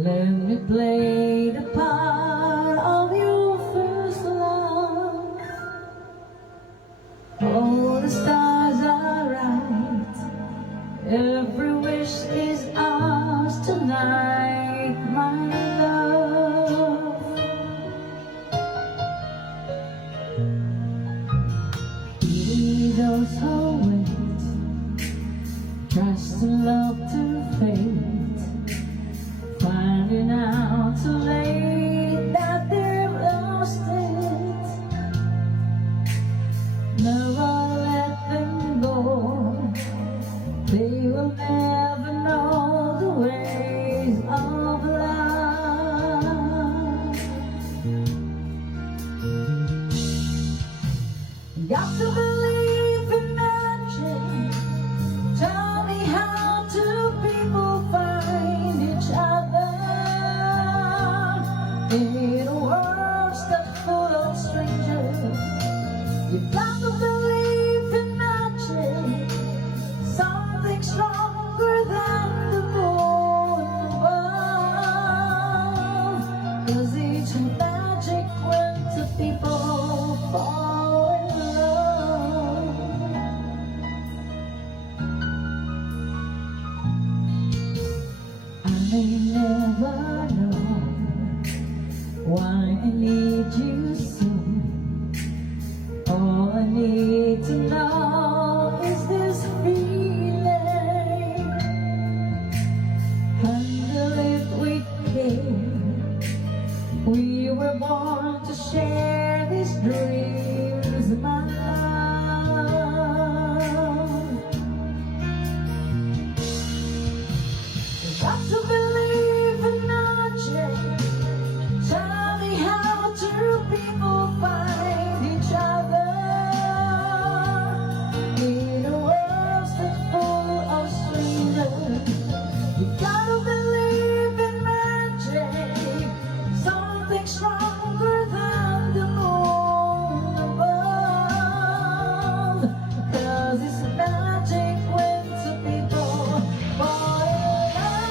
Let me play the part of your first love. All the stars are right, every wish is ours tonight, my love. Be those who wait, trust in love to fate, finding out too late that they've lost it. Never let them go, they will never know the ways of love. Got to believe in magic. Tell me, how do people find each other in a world that's full of strangers? You've got to believe in magic, something stronger than the moon above. 'Cause it's magic when two people fall in love. I may never know why I need you so. All I need to know is this feeling. Handle it with care. We were born to share these dreams, my love. Got to believe in magic. Tell me, how do people find each other in a world that's full of strangers? You gotta believe in magic, something stronger than the moon above. 'Cause it's magic when two people fall in love.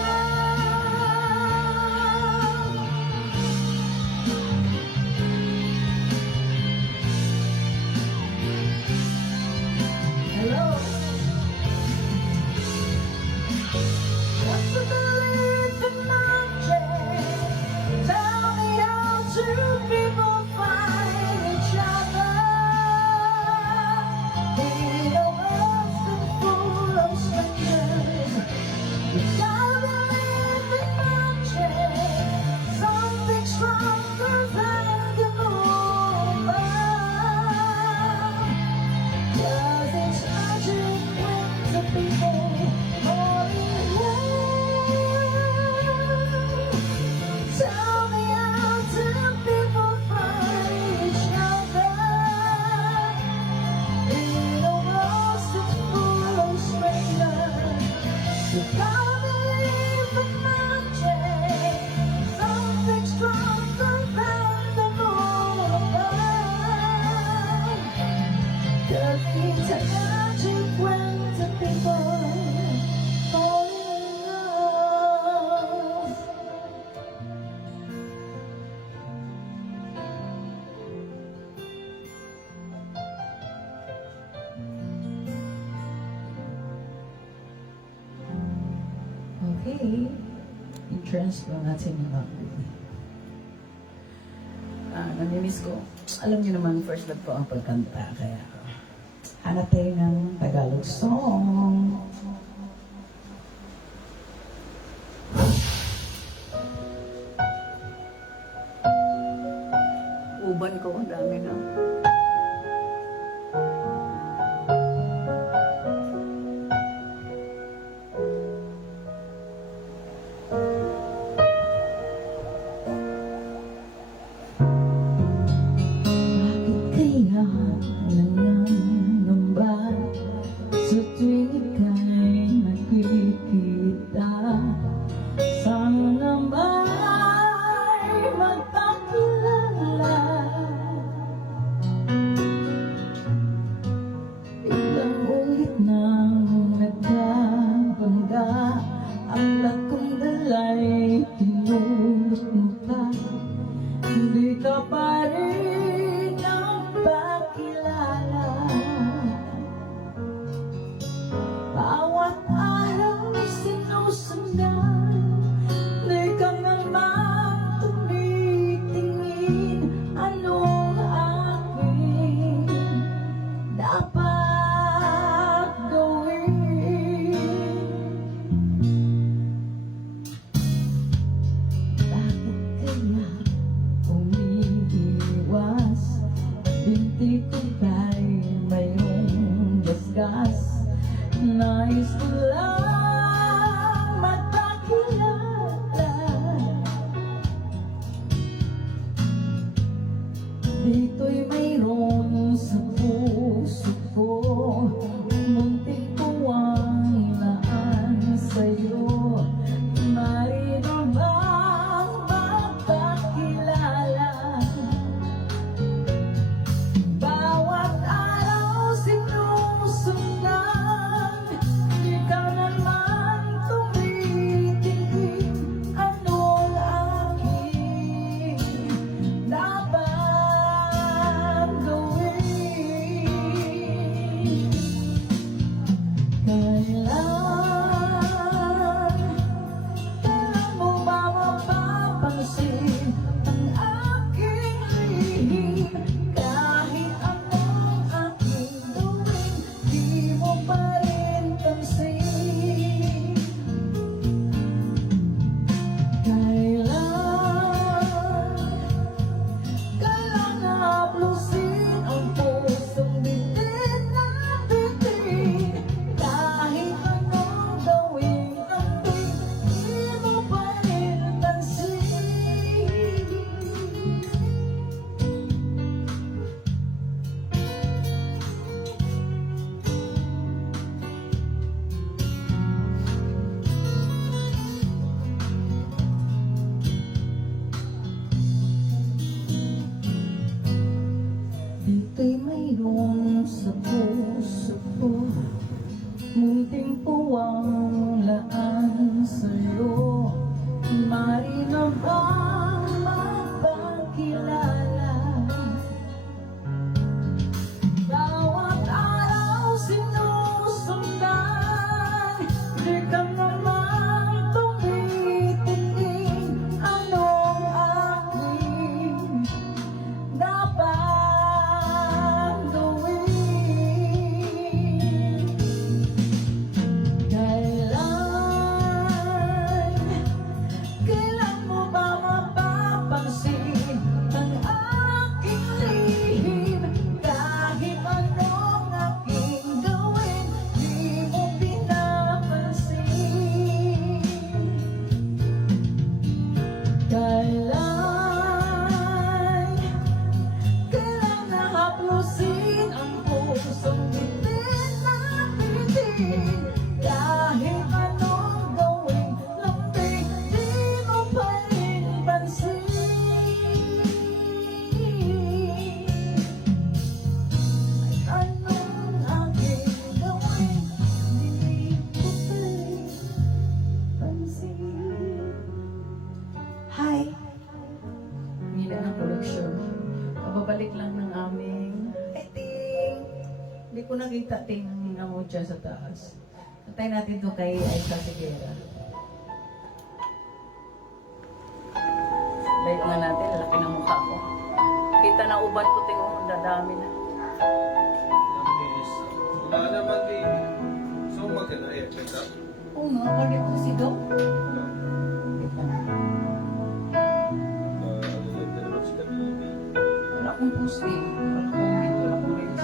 Hello. Got to believe in magic. Tell me, how do people find each other in a world that's full of strangers? You gotta believe in magic, something stronger than the moon above. 'Cause it's magic when the people fall in love. Tell me, how do people find each other in a world that's full of strangers? You gotta believe in magic, something stronger than the moon above. 'Cause it's magic when the people fall in love. Okay, entrance po natin mga namimiss ko. Alam niyo naman, first love ko ang pagkanta, kaya hanap tayo ng Tagalog song. Uban ko, ang dami na. Bakit kaya nangangamba sa tuwing ika'y nakikita? Sana naman magpakilala. sa'yo. Marino bang mapakilala? Bawat araw sinusundan, di ka naman tumitingin. Anong aking dapat gawin? Kailan mo ba mapapansin ang aking lihim? Kahit anong aking gawin, di mo pa rin pansin. Kailan nahaplusin ang pusong bitin na bitin? Kahit anong gawin lambing, di mo pa rin pansin. Dito'y mayroon sa puso ko, munting puwang laan sa'yo. Mari na bang mapakilala? Bawat araw sinusundan, di ka naman tumitingin. Anong aking dapat gawin? Kailan mo ba mapapansin ang aking lihim? Kahit anong aking gawin, di mo pinapansin. Kailan nahaplusin ang pusong bitin na bitin? Kahit anong gawin lambing, di mo pa rin pansin. Anong aking gawin, di mo pa rin pansin. Hi! Hindi na ng koleksyon. Kababalik lang ng aming Ting! Hindi ko nakita Ting na mo dyan sa taas. Antayin natin ito kay Aisha Sigera. Light nga natin, laki ng mukha ko. Kita na uban ko Ting, oh, dadami na. Yes. Wala naman din. So, mag-check up. Oo nga, pwede ko sigaw. Wala akong posting, wala akong comment, wala akong reels.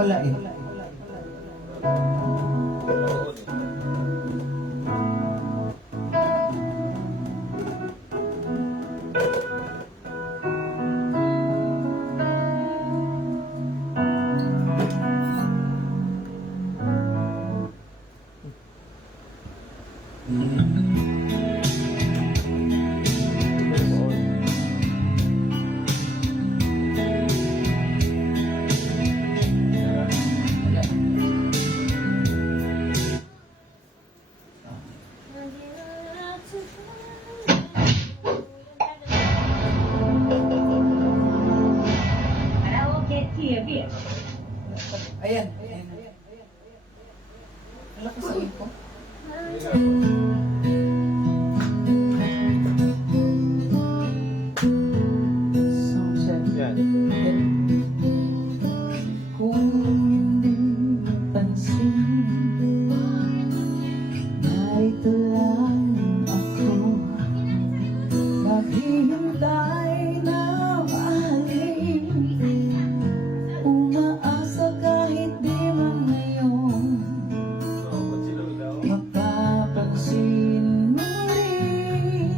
Wala eh. Ayan. Wala ko sa info. Yan. Kung hindi napansin, narito lang ako, naghihintay na mahalin. Umaasa kahit di man ngayon, mapapansin mo rin,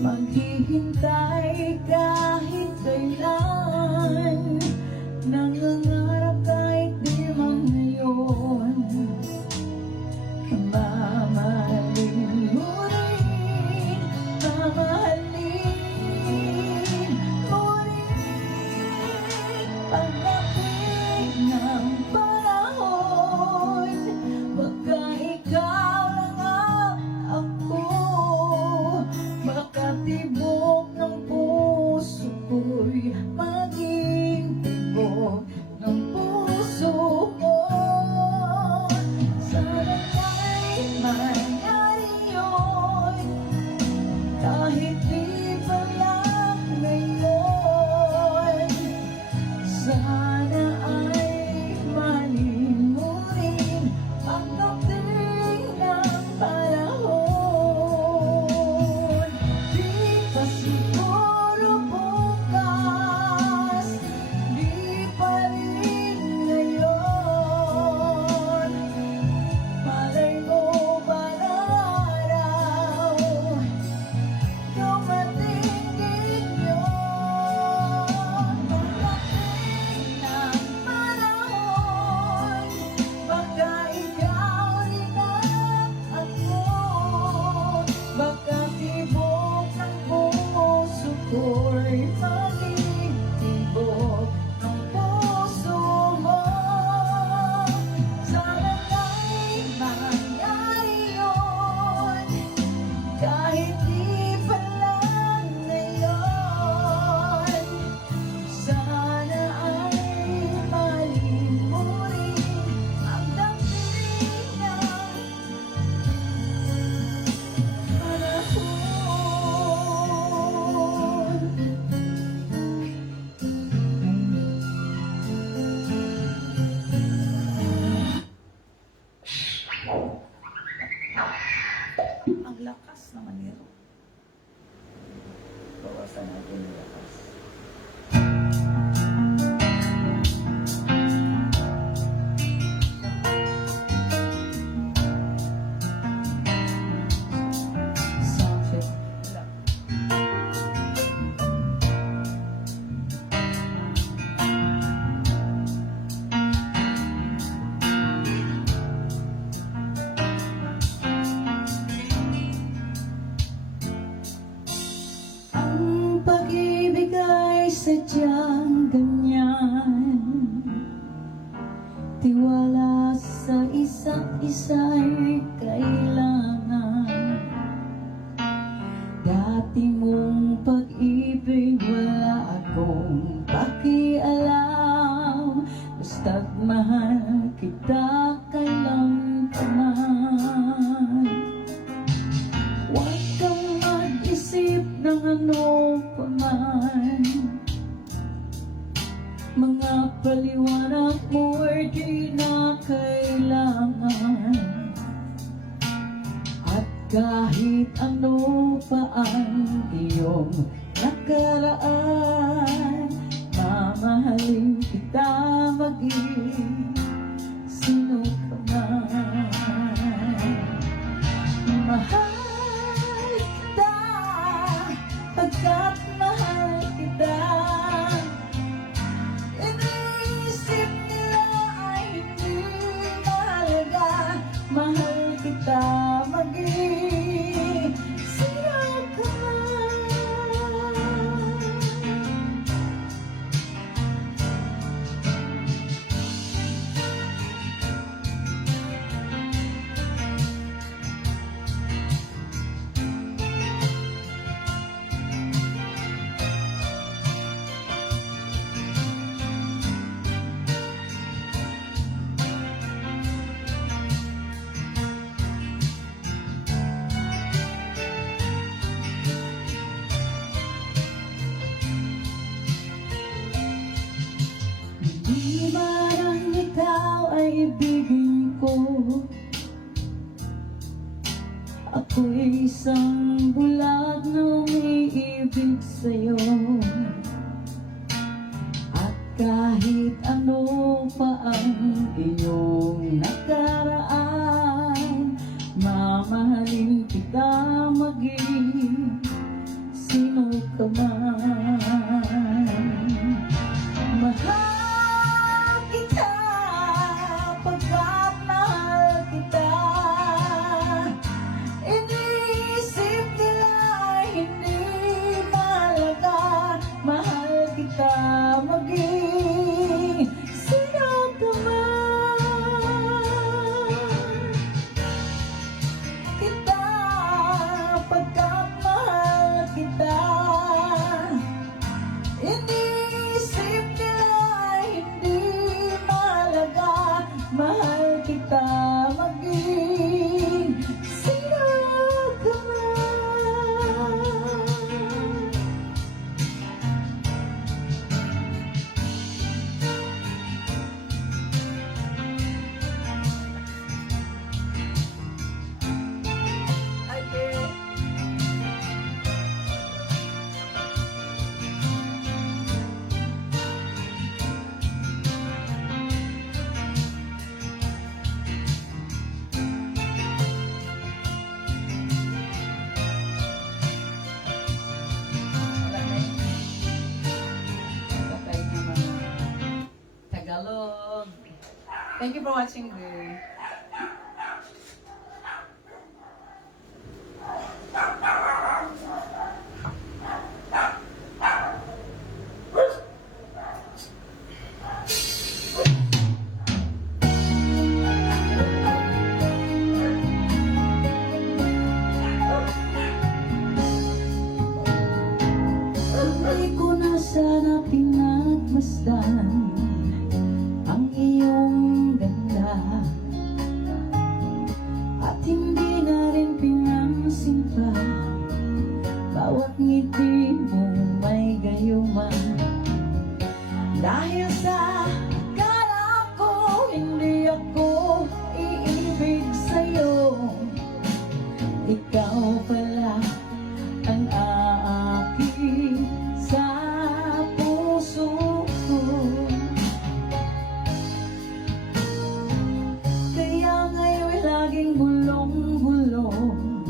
Maghihintay kahit kailan, nangangarap kahit di man ngayon. Mamahalin mo rin, mamahalin mo rin. Pagdating ng panahon, baka ikaw lang ang ako. Baka tibok ng puso ko'y maging tibok ng puso mo. Sana'y mangyari yun, kahit di pa lang ngayon. Sana ay mahalin mo rin pagdating ng panahon. Di pa siguro bukas, di pa rin ngayon. Malay mo balang araw, dumating din yun. Pagdating ng panahon, baka ikaw rin ang ako. Baka tibok ng puso ko'y maging tibok ng puso mo. Sana'y mangyari yun, kahit di pa lang ngayon. Sana ay mahalin mo rin ang dating ng panahon. Ang lakas naman nito. Bawasan natin yung lakas. Sound check. Wala. Ang pag-ibig ay sadyang ganyan, tiwala sa isa't isa'y kailangan. Dati mong pag-ibig wala akong pakialam, basta't mahal kita kailanman. Huwag kang mag-isip ng ano pa man, mga paliwanag mo'y di na kailangan. At kahit ano pa ang iyong nakaraan, mamahalin kita maging sino ka man. Mahal kita, pagkat mahal kita. Iniisip nila ay hindi mahalaga, mahal kita maging sino ka man. Di man ikaw ay ibigin ko, ako'y isang bulag na umiibig sa'yo. At kahit ano pa ang iyong nakaraan, mamahalin kita maging ka man. Mahal kita pagkat mahal kita. Iniisip nila hindi mahalaga. Mahal kita maging sino ka man. Kita pagkat mahal kita. Iniisip nila hindi mahalaga. Mahal kita maging sino ka man. Okay. Wala na yun. Patay na mga Tagalog. Thank you for watching the Hindi ko na sana pinagmasdan ang iyong ganda, at hindi na rin pinansin pa bawat ngiti mo may gayuma. Dahil sa akala ko hindi ako iibig sa'yo, ikaw pala ang aakit sa puso ko. Kaya ngayon laging bulong-bulong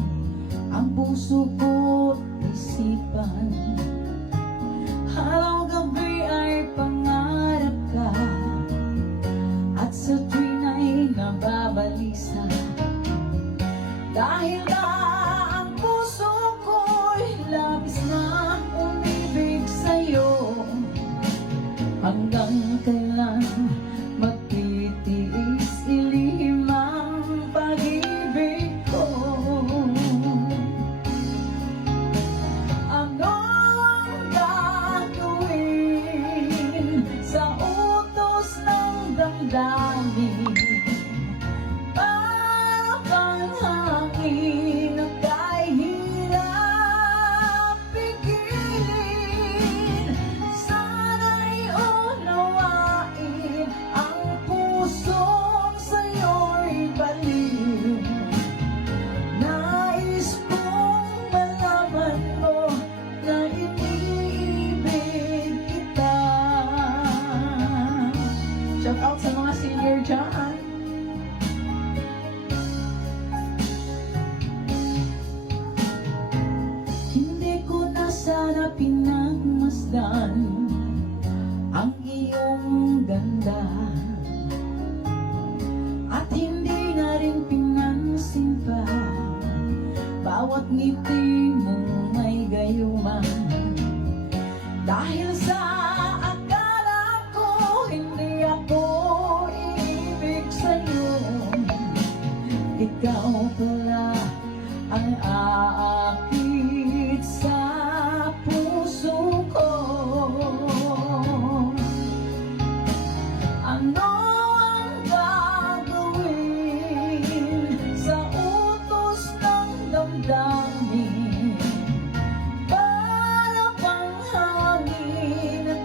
ang puso ko't isipan. Araw-gabi ay pangarap ka, at sa tuwing ay nababalisa. Dahil na ang puso ko'y labis na umibig sa'yo, hanggang kailan magtitiis ilihim ang pag-ibig ko. Ano ang gagawin sa utos ng damdamin? Parang hangin na kahirap pigilin. Sana'y unawain ang pusong sa'yo'y baliw. Nais kong malaman mo na iniibig kita. Shout out sa mga senior dyan. Hindi ko na sana pinagmasdan ang iyong ganda, at hindi na rin pinansin pa bawat ngiti mo may gayuma. Dahil sa akala ko hindi ako iibig sa'yo, ikaw pala ang aakit sa puso ko. Ano ang gagawin sa utos ng damdamin? Para pang hangin at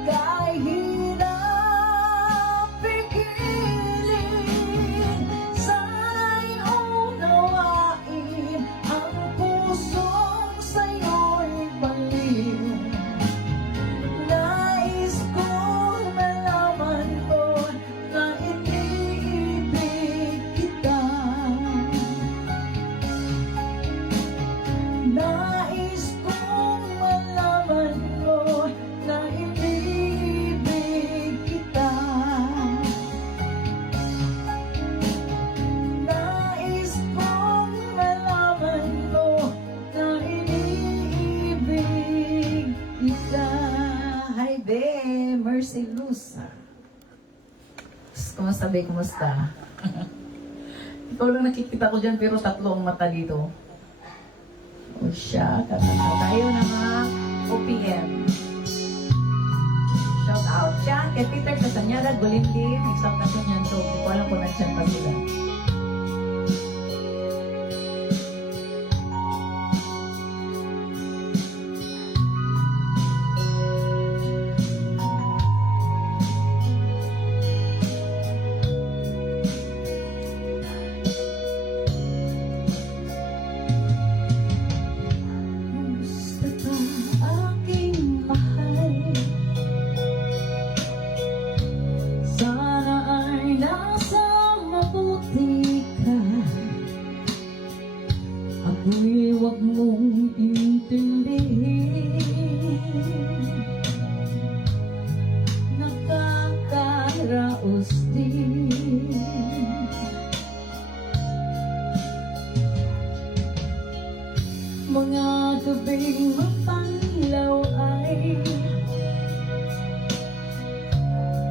Rosa. Kumusta, be? Kumusta? Ikaw lang nakikita ko dyan, pero tatlo ang mata dito. O siya, kakanta tayo ng mga OPM. Shout out siya kay Peter Casanyada, Gulimlim, Exaltación yan to. Hindi ko alam kung nandiyan pa sila. Gusto ka aking mahal, sana ay nasa mabuti ka. Ako'y huwag mong intindihin, nakakaraos din. Mga gabing mapanlaw ay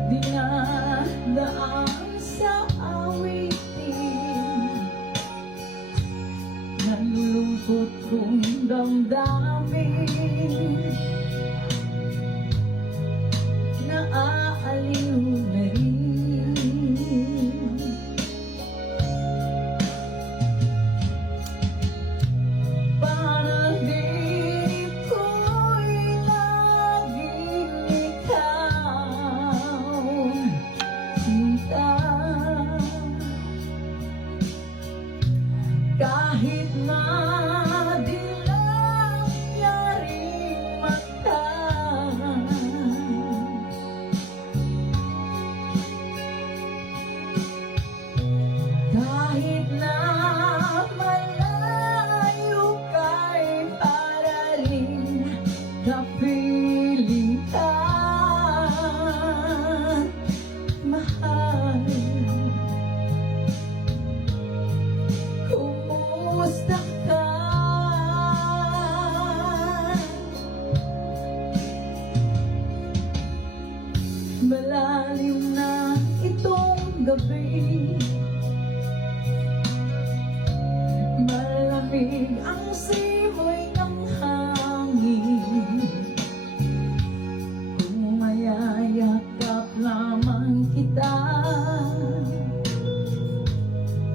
dinadaan sa awitin. Nalulungkot kong damdamin, naaaliw na rin. Panaginip ko'y laging ikaw, sinta. Kahit madilang yaring mata, kahit na malayo ka'y para rin kapiling ka, mahal. Kumusta ka? Malalim na itong gabi, malamig ang simoy ng hangin. Kung mayayakap lamang kita,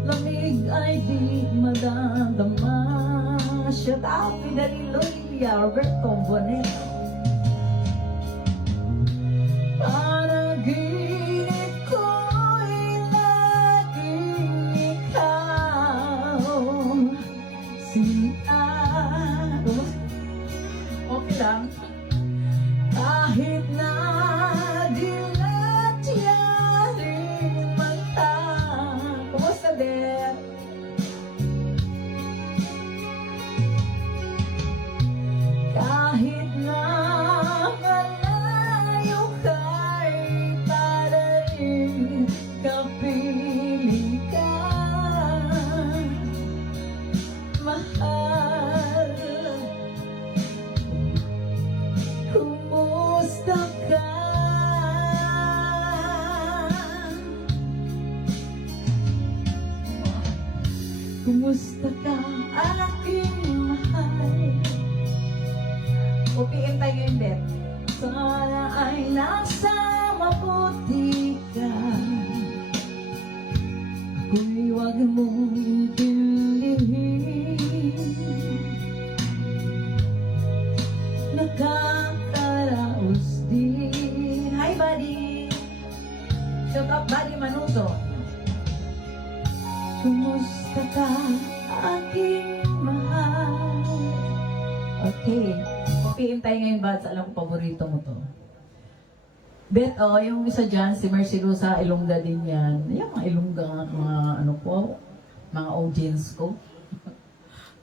lamig ay di madadama. Shout out, Pinarilo, Lilia, Roberto, Boneta. Panaginip ko'y laging ikaw, sinta. Okay lang. Kahit na dilat yaring mata. Kumusta, Bet? Kahit na malayo ka'y para rin kapiling ka, mahal. Kumusta ka? Kumusta ka, aking mahal? OPM tayo yun, Bet. Sana ay nasa mabuti ka. Ako'y huwag mong intindihin, nakakaraos din. Hi, buddy! Shout out, buddy Manuso. Kumusta ka, aking mahal? Okay. OPM tayo ngayon, Bads. Alam ko, paborito mo to. Bet, yung isa dyan, si Mercy Rosa, Ilongga din yan. Yung mga Ilongga, mga ano po, mga audience ko.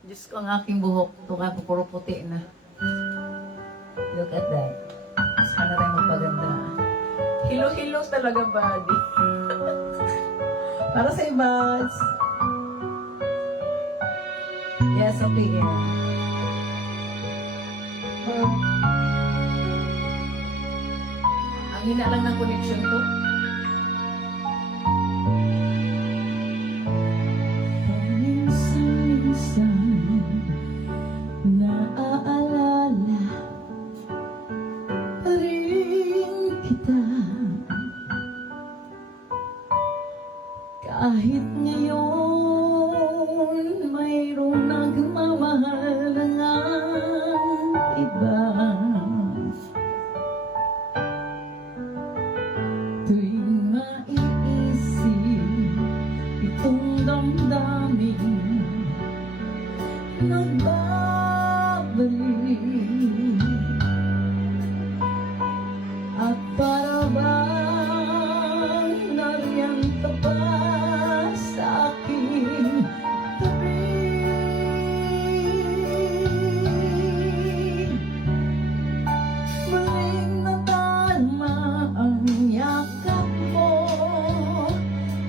Diyos ko, ang aking buhok. Ito ka, puro puti na. Look at that. Sana tayo magpaganda. Hilo-hilo talaga, buddy. Para sa Bads. Yes, OPM. Ang hina lang ng connection ko. Paminsan-minsan naaalala pa rin kita. Kahit ngayon mayroong nagmamahal ng iba. Tuwing maiisip itong damdamin, nagbabalik. At para bang nariyan ka pa sa aking tabi. Muling nadarama ang yakap mo,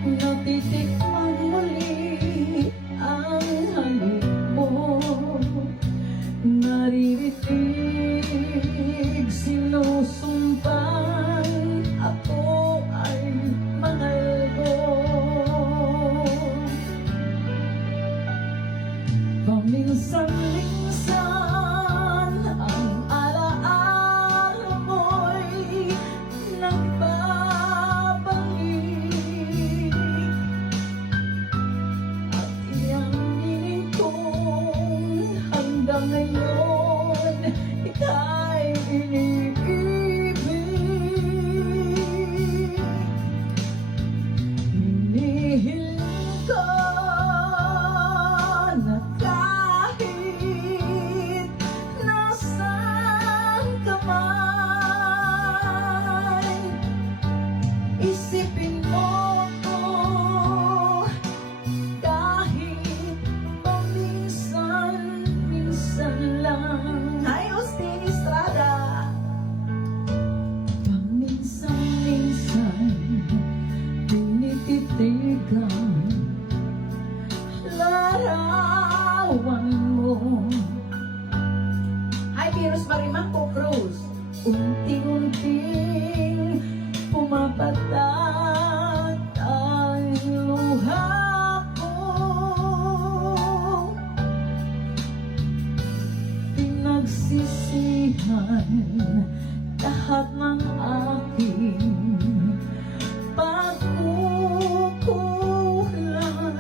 natitikman muli ang halik mo. Naririnig sinusumpang ako ay mahal mo. Paminsan-minsan ang alaala mo'y nagbabalik. At iaminin kong hanggang ngayon ika'y iniibig. Hinihiling ko na kahit nasaan ka man, isipin mo ko kahit paminsan-minsan lang. Hi, Austin Estrada! Paminsan-minsan tinititigan larawan mo. Hi, Virus Marimanco Cruz! Unti-unting pumapatak ang luha ko. Pinagsisihan lahat ng aking pagkukulang.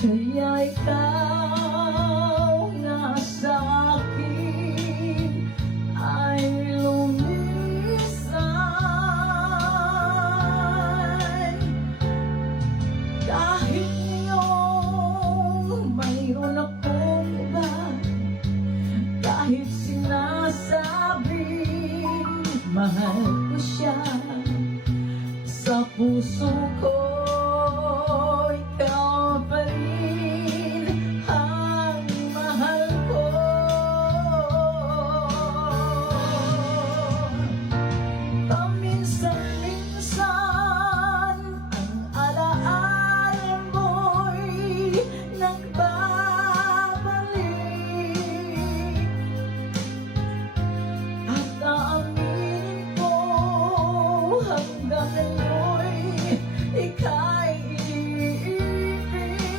Kaya ikaw nga sa akin ay lumisan. Kahit ngayong mayroon akong iba, kahit sinasabing mahal ko siya, sa puso ko ikaw pa rin ang mahal ko. Paminsan-minsan ang alaala mo'y nagbabalik. At aaminin ko hanggang ngayon ika'y iniibig.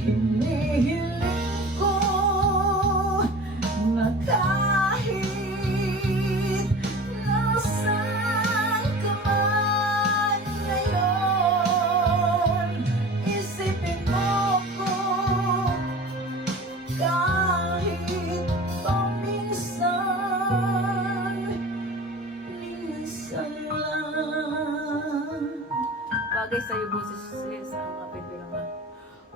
Hinihiling ko na kahit nasaan ka man ngayon, isipin mo ko kahit paminsan-minsan lang. Bagay sa'yo, boses sis, ang kapit ko naman.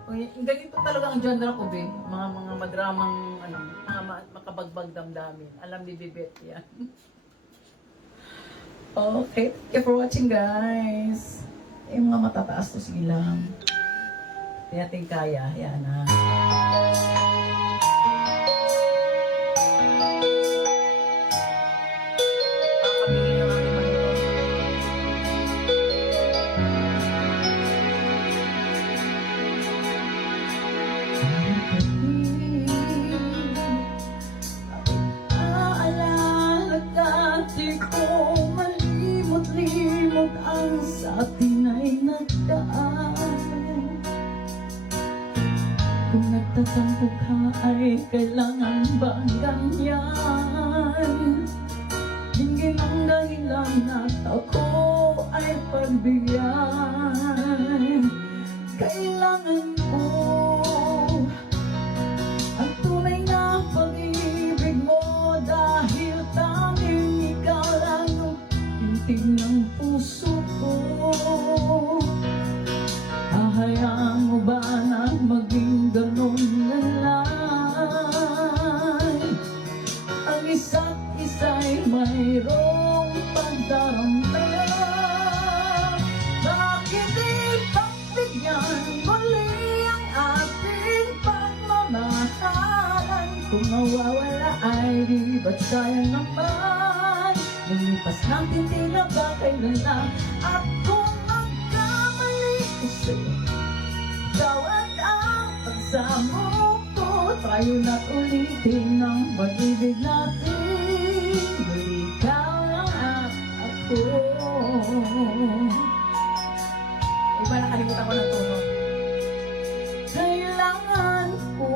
Uy, ganito talaga ang genre ko, be. Mga madramang, mga makabagbag damdamin. Alam ni Bibet yan. Okay, thank you for watching, guys. Yung mga matataas to, sige lang. Hindi natin kaya. Yan, ha. Pakapingin lang ang iba nito. Kung nagtatampo ka ay kailangan bang ganyan? Hindi ang dahilan at ako ay pagbigyan. Kailangan ko ang tunay na pag-ibig mo, dahil tanging ikaw lang ang tintig ng puso ko. Hahayaan mo ba na maging ganun na lang? Ang isa't isa'y mayroong pagdaramdam. Bakit di pagbigyan muli ang ating pagmamahalan? Kung mawawala ay di ba't sayang naman? Lumipas natin tila ba kailan lang? At kung magkamali ko sa'yo, tawad ang pagsamo ko. Tayo na't ulitin ang pag-ibig natin. Muli ikaw lang at ako. Iba, nakalimutan ko ng tono. Kailangan ko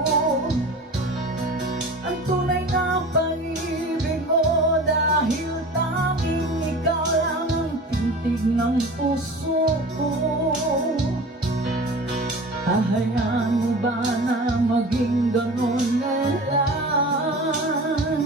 ang tunay na pag-ibig mo, dahil tanging ikaw lang ang tintig ng puso ko. Hahayaan mo ba na maging ganon na lang?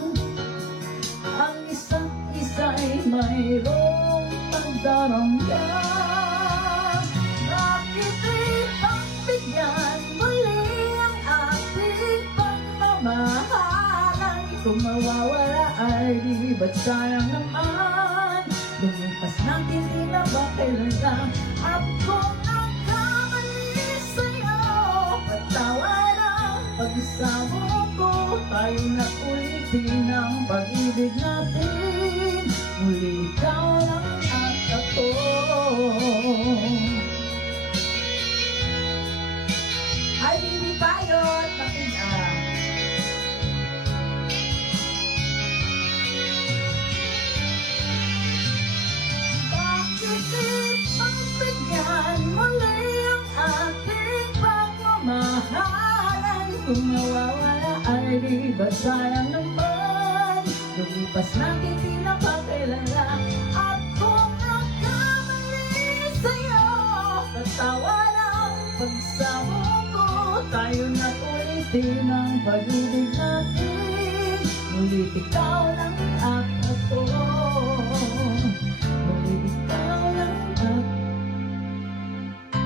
Ang isa't isa'y mayroong pagdaramdam. Bakit di pagbigyan muli ang ating pagmamahalan? Kung mawawala ay di ba't sayang naman? Lumipas natin tila ba kailan lang? At kung patawad ang pagsamo ko, tayo na ulitin ang pag-ibig natin. Muli ikaw lang at ako. Hi, Bibi Payot! Pakinig. Bakit di pagbigyan muli ang ating pagmamahalan? Kung nawawala ay di ba sayang naman? Lumipas natin tila ba kailan lang? At kung nagkamali sa'yo, patawad ang pagsamo ko. Tayo na't ulitin ang pag-ibig natin. Mulit ikaw lang at ako. Mulit ikaw lang at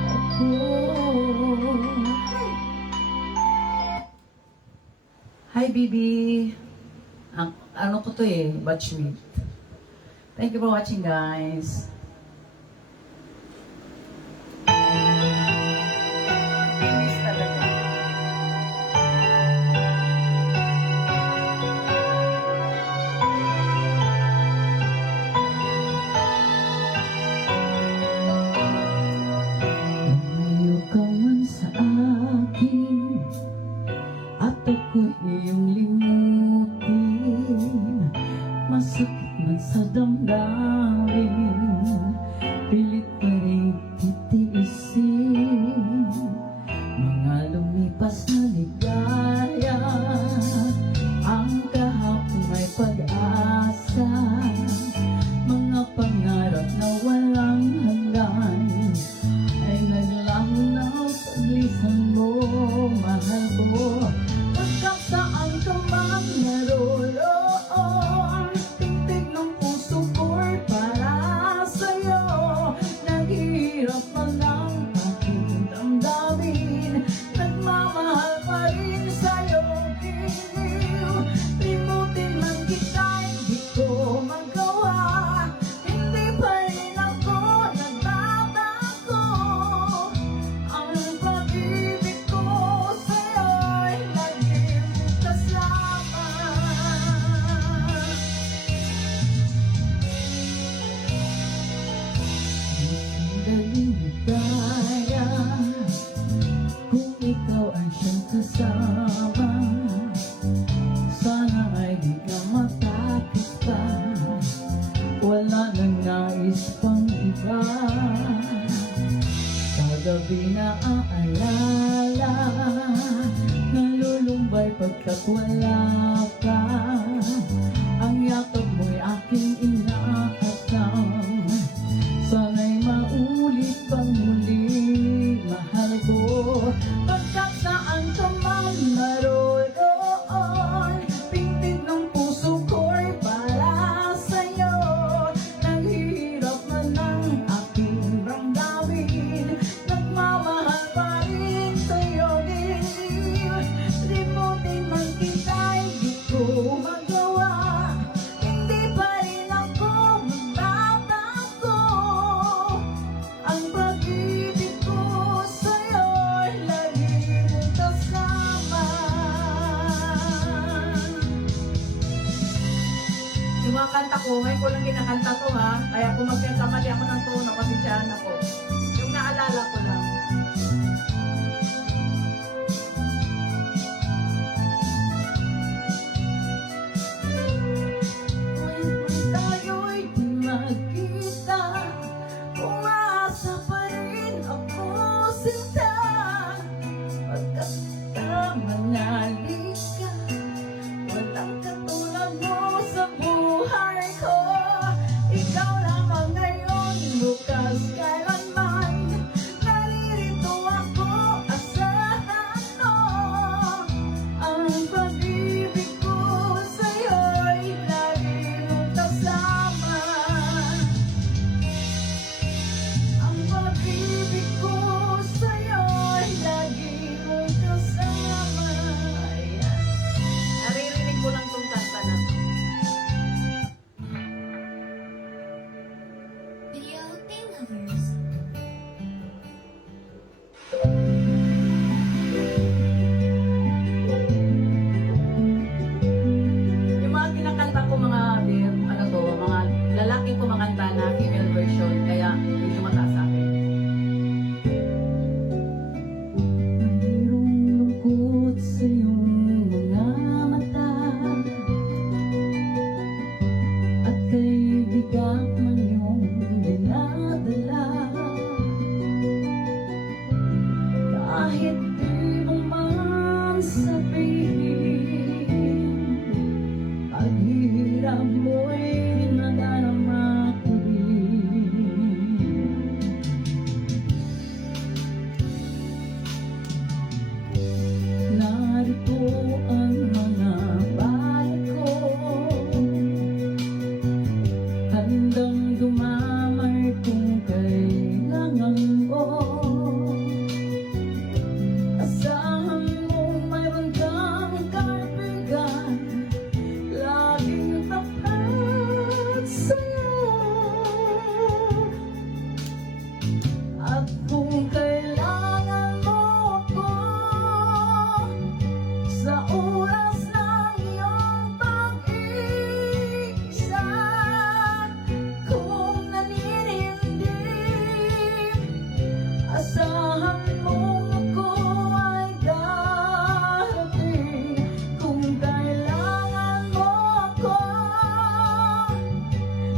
ako. Hi, Bibi. Ano ko to batchmate. Thank you for watching, guys. Bilis talaga. Lumayo ka man sa akin at ako'y iyong limutin. Masakit man sa damdamin, pilit pa rin titiisin. Mga lumipas na ligaya, ang kahapon may pag-asa. Mga pangarap na walang hanggan ay naglaho na paglisan mo, mahal ko. Pagkat saan ka mang naroon, tintig ng puso ko'y para sa'yo. Naghihirap man ang aking damdamin, nagmamahal pa rin sa'yo, giliw. Limutin man kita, hindi ko magawa. Hindi pa rin ako nagtatako. Ang pag-ibig ko sa'yo'y naging bukas lamang. Sandaling ligaya, kung ikaw ay siyang kasama, sana ay di ka matakot pa. Wala nang nais pang iba. Sa gabi na aalala, at wala ka. Ang yakap mo'y aking inaasam. Sana'y maulit pang muli, mahal ko. Pagkat saan ka man naroon, pintig ng puso ko'y para sa'yo. Naghihirap man ang aking damdamin, nagmamahal pa rin sa'yo din. Limutin man kita'y di ko magawa, hindi pa rin ako magtatago. Ang pag-ibig ko sa'yo'y lagi mong kasama. Yung mga kanta ko, ngayon ko lang kinakanta to ha. Kaya kung magkakamali ako ng tono, pasensyahan ako. Yung naalala ko lang. Kung tayo'y di magkita, umaasa pa rin ako sinta. Pagkat kamanali ka, walang katulad mo sa buhay ko. Ikaw lamang ngayon, bukas kailanman. Naririto ako, asahan mo. Ang pag-ibig ko sa'yo'y lagi mong kasama. Ang pag-ibig ko sa'yo'y lagi mong kasama. Ayan. Naririnig ko lang itong kanta na to. Video Day Lovers. Yung mga kinakanta ko mga dear, ano to, mga lalaking kumakanta na female version, kaya medyo mataas sa akin. Mayroong lungkot sa iyong mga mata, at kay bigat man iyong dinadala. Kahit di mo man sabihin, paghihirap mo'y nadarama ko din. Narito ang mga bayad ko, handang dumamay kung kailangan mo. Asahan mo mayroon kang kaibigan, laging tapat sa'yo. At kung kailangan mo ako, sa oras ng iyong pag-iisa, kung naninindig, asahan mo ako ay darating. Kung kailangan mo ako,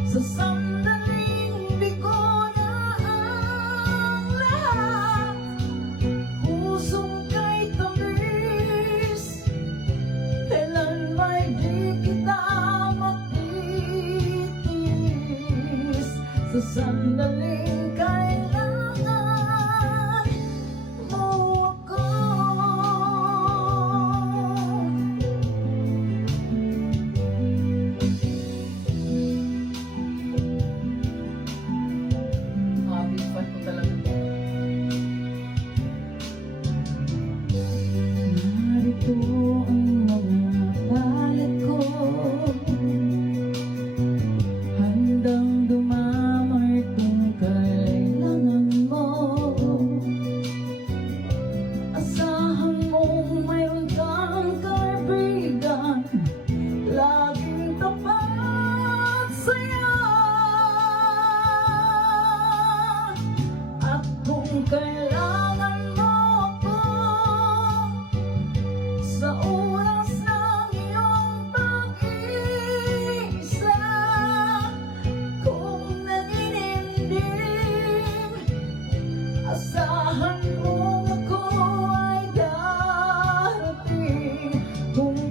sa sandaling bigo na ang lahat, pusong kay tamis, kailan may di kita matitiis. Sa sandaling kailangan mo ako. Big fan ko talaga to. Narito ang mga palat ko, handang dumamay kung kailangan mo. Asahan mong mayroon kang kaibigan, laging tapat sa'yo. At kung kailangan mo ako, sa oras ng iyong pag-iisa, kung naninindig, asahan mo ako ay darating. Kung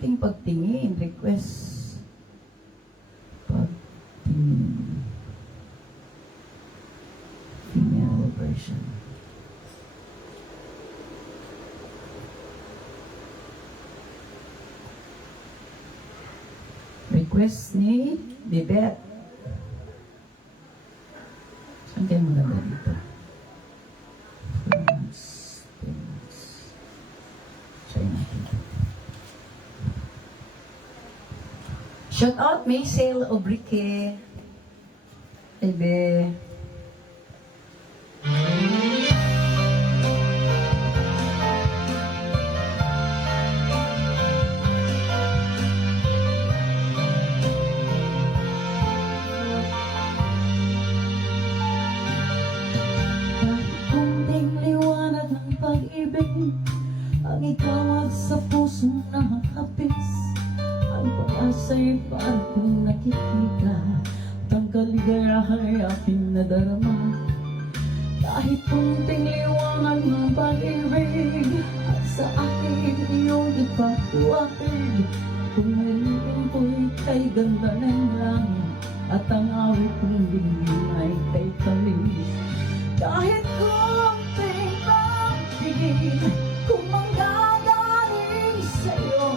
konting pagtingin. Request. Pagtingin. Female version. Request ni Bibet. Saan kayo maganda dito? France. Try natin. Shout out Maysel Obrique. Ebe. Kunting liwanag ng pag-ibig ang itawag sa pusong nakakapis. Ang pag-asa'y parang kung nakikita at ang kaligayahan ay aking nadarama. Kahit kunting liwanag ng pag-ibig at sa akin iyong ipagkuwapig. Kung nalilin ko'y kay ganda ng langit at ang awit kong dinggin ay kay tamis. Kahit kunting pag-ibig kung manggagaling sa'yo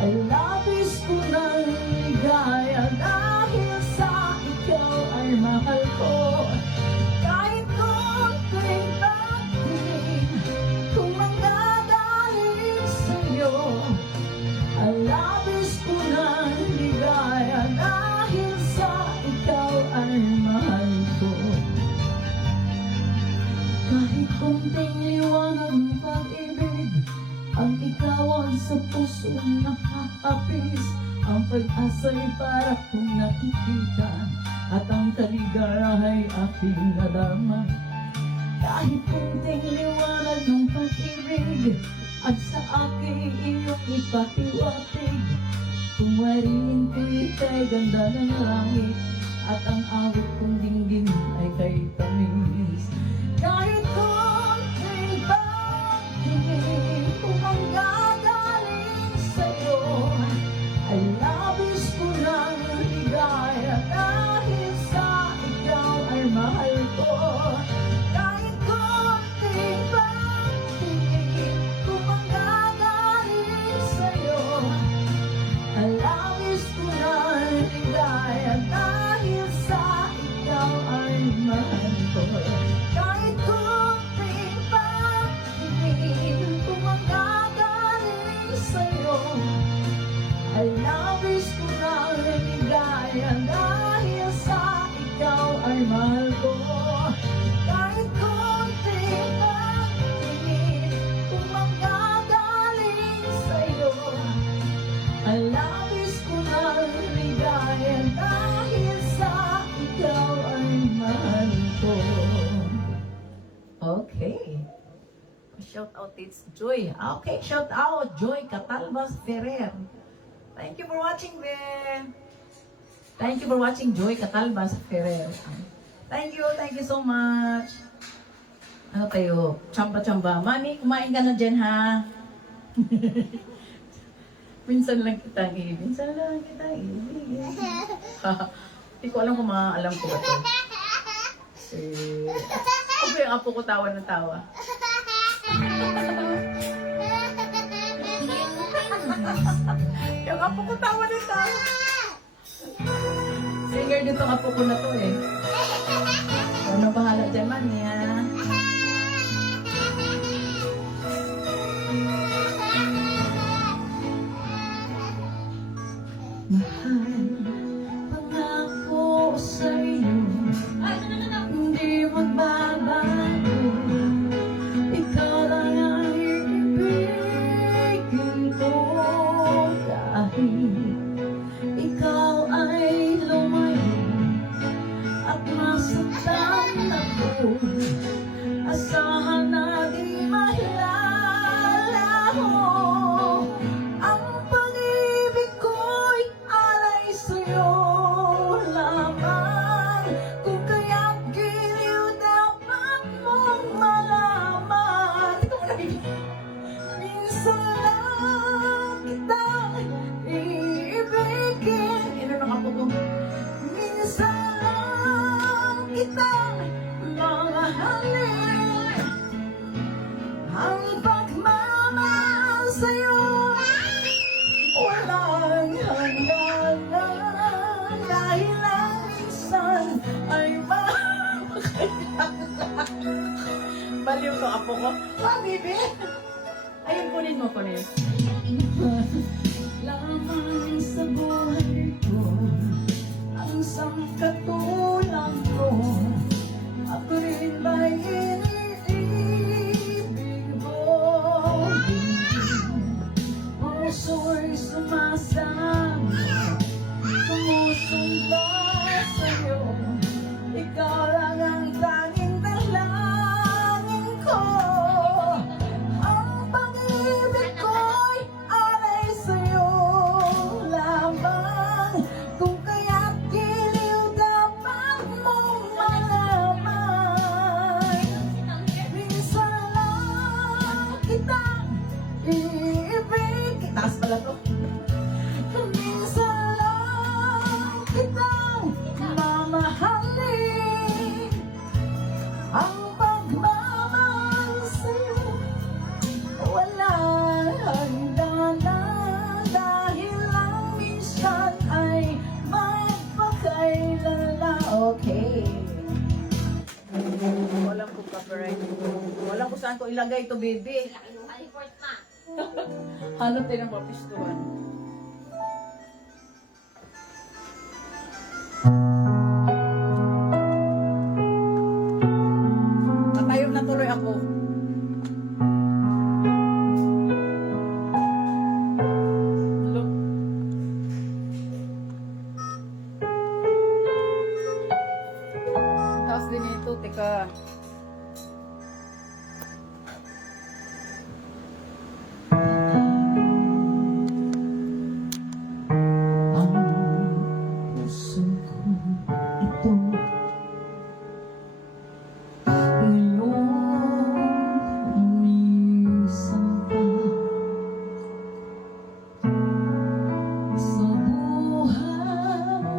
ay labis ko ng ligaya dahil sa ikaw ay mahal ko. Kahit kunting pag-ibig kung manggagaling sa'yo ay labis ko ng ligaya dahil sa ikaw ay mahal ko. Kahit kunting liwanag ng pag-ibig ang ikawan sa pusong nakakapis. Ang pag-asa'y para kong nakikita at ang kaligayahan ay aking nadarama. Kahit kunting liwanag ng pag-ibig at sa akin iyong ipatiwatig. Kung mariin ko'y kay ganda ng langit at ang awit kong dinggin ay kay tamis. Kahit kunting pag-ibig kung ang gagaling sa'yo ay labis ko ng ligaya dahil sa ikaw ay mahal ko. Kahit kunting pag-ibig kung ang gagaling sa'yo ay labis ko ng ligaya dahil sa ikaw ay mahal ko. Kahit kunting pag-ibig kung ang gagaling sa'yo ay labis ko ng ligaya dahil sa ikaw ay mahal ko. Kahit kunting pag-ibig kung ang gagaling sa'yo ay labis ko ng ligaya dahil sa ikaw ay mahal ko. Okay. Shout out, it's Joy. Okay, shout out, Joy Catalbas Ferrer. Thank you for watching, Ben. Thank you for watching, Joy Catalbas Ferrer. Thank you so much. Ano tayo? Chamba-chamba. Mami, kumain ka na dyan, ha? Minsan lang kitang ibig. Minsan lang kitang ibig. Hindi ko alam kung alam ko ba ito. Okay, yung apo ko tawa ng tawa. Yung apo ko tawa ng tawa. Singer dito ang apo ko na to eh. Ano bahala dyan, mami, ha? Mahal, pangako sa'yo, hindi magbabago. Ikaw lang ang ibigin ko kahit ikaw ay lumayo at nasaktan ako. apo ko. Ah, baby! Ayun, kunin mo, kunin. Lamang sa buhay ko ang sangkatulang ko. Ako rin ba'y iniibig mo? Puso'y sumasama, sumusumpa sa'yo. Ikaw lang ang tanging dalangin ko. Ang pag-ibig ko'y alay sa'yo lamang. Kung kaya't giliw dapat mong malaman. Minsan lang kitang iibig. Taas pala to. Minsan lang kitang mamahalin. Ang pagmamahal sa'yo walang hangganan. Dahil lang minsan ay magpakailan lang. Okay. Walang po copyright. Walang kung saan ko ilagay ito, baby. Hanap tayo ng papistuhan. Natayog na tuloy ako. Look. Tapos din ito, teka. Ang puso ko ito ngayong umisan ka sa buhay ko.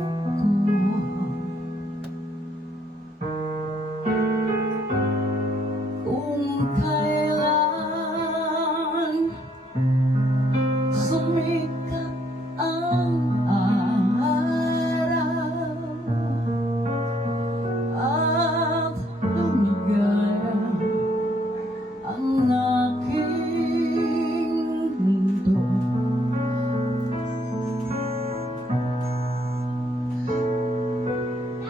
Kung kailan sumikat ang araw at lumigaya ang aking mundo,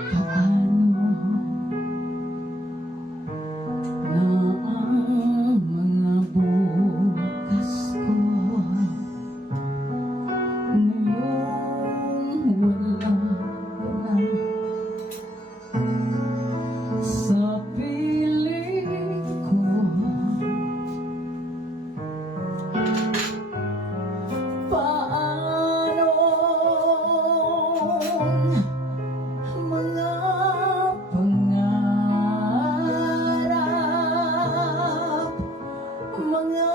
paano na ang mga bukas ko ngayong wala ka na sa piling ko. Paano mga pangarap, mga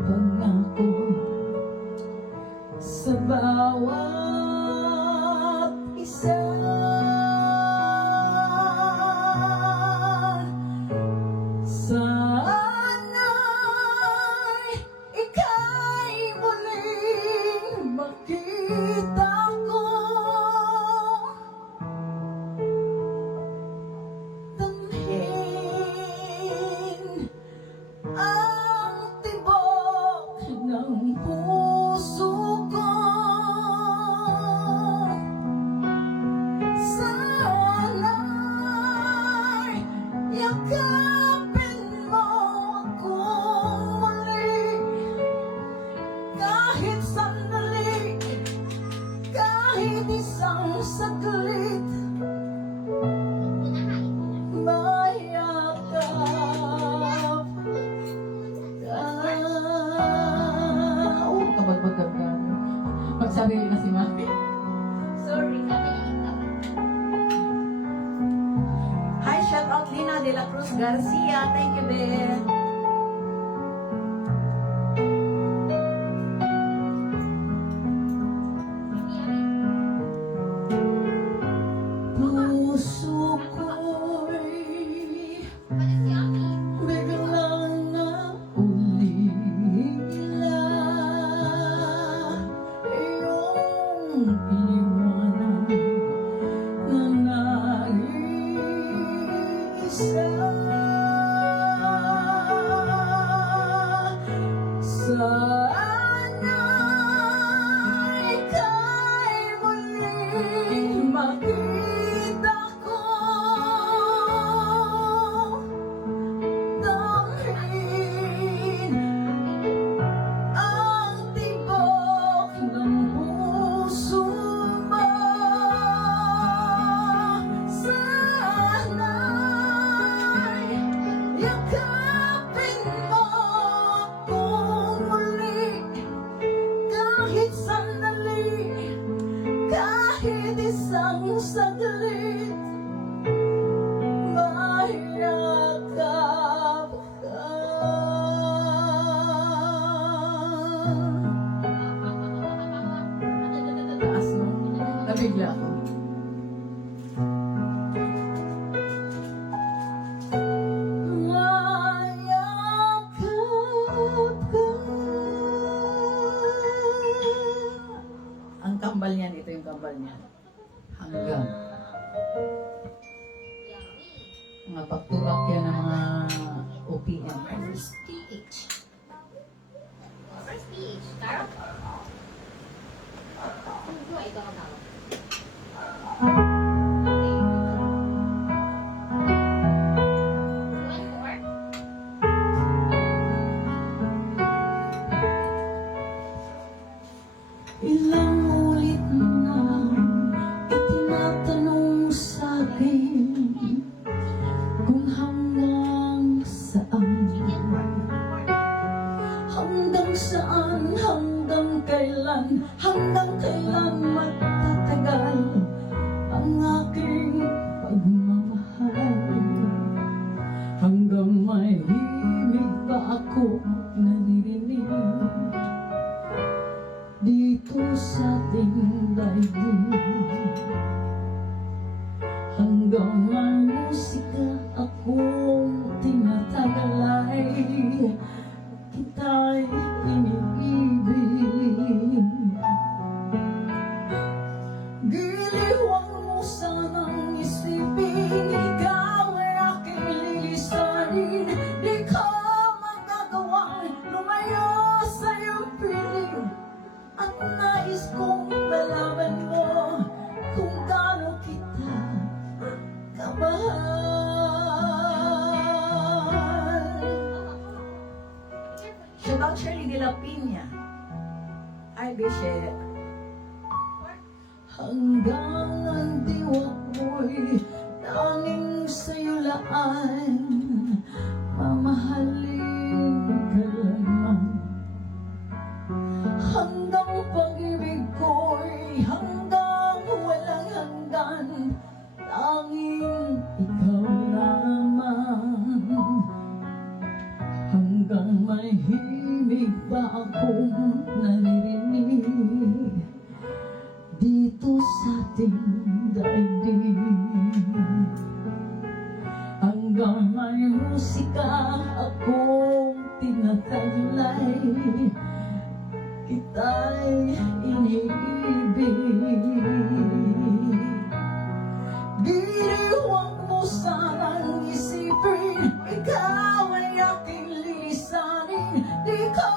pangako sa bawat isa. Sana'y ika'y muling makita ko. Damhin ang tibok ng puso ko. Sana'y yakapin mo ako muli. Kahit sandali, kahit isang saglit, mayakap ka. Oh, kapag maganda. Magsarili na si Mami. Hi, shout out Lina de la Cruz Garcia. Thank you, Ben. Puso ko'y biglang naulila. Iyong iniwanan na nag-iisa. Sana'y ika'y muling makita ko. Dahil ang tibok ng puso mo, sana'y yakapin mo akong muli. Kahit sandali, kahit isang saglit, mayakap ka. Taas mo. Nabigla ako. Mayakap ka. Ang kambal niyan, ito yung kambal niya. Hanggang. Mga pagtulak yan ng mga OPM. First PH. First PH. Taro? Ano ito ang tawag? Ilang ulit mo na itinatanong sa'kin kung hanggang saan, hanggang kailan magtatagal ang aking pagmamahal. Hanggang may himig ba ako naririnig dito sa ating daigdig. Hanggang may musika akong tinatagalay, kita'y iniibig. Giliwang mo sanang isipin, ikaw ay aking lilisanin. Di ko magagawang lumayo sa iyong piling. At nais kong malaman mo kung gaano kita kamahal. Shout out Shirley de la Pina. Ay, Bishet. Hanggang ang diwat mo'y tanging sa'yo laan, mamahalin kailanman. Hanggang pag-ibig ko'y hanggang walang hanggan, tanging ikaw lamang. Hanggang may himig ba akong naririnig dito sa ating daigdig. Hanggang may musika akong tinataglay, kita'y iniibig. Diriwang mo sanang isipin, ikaw ay aking lilisanin. Di ko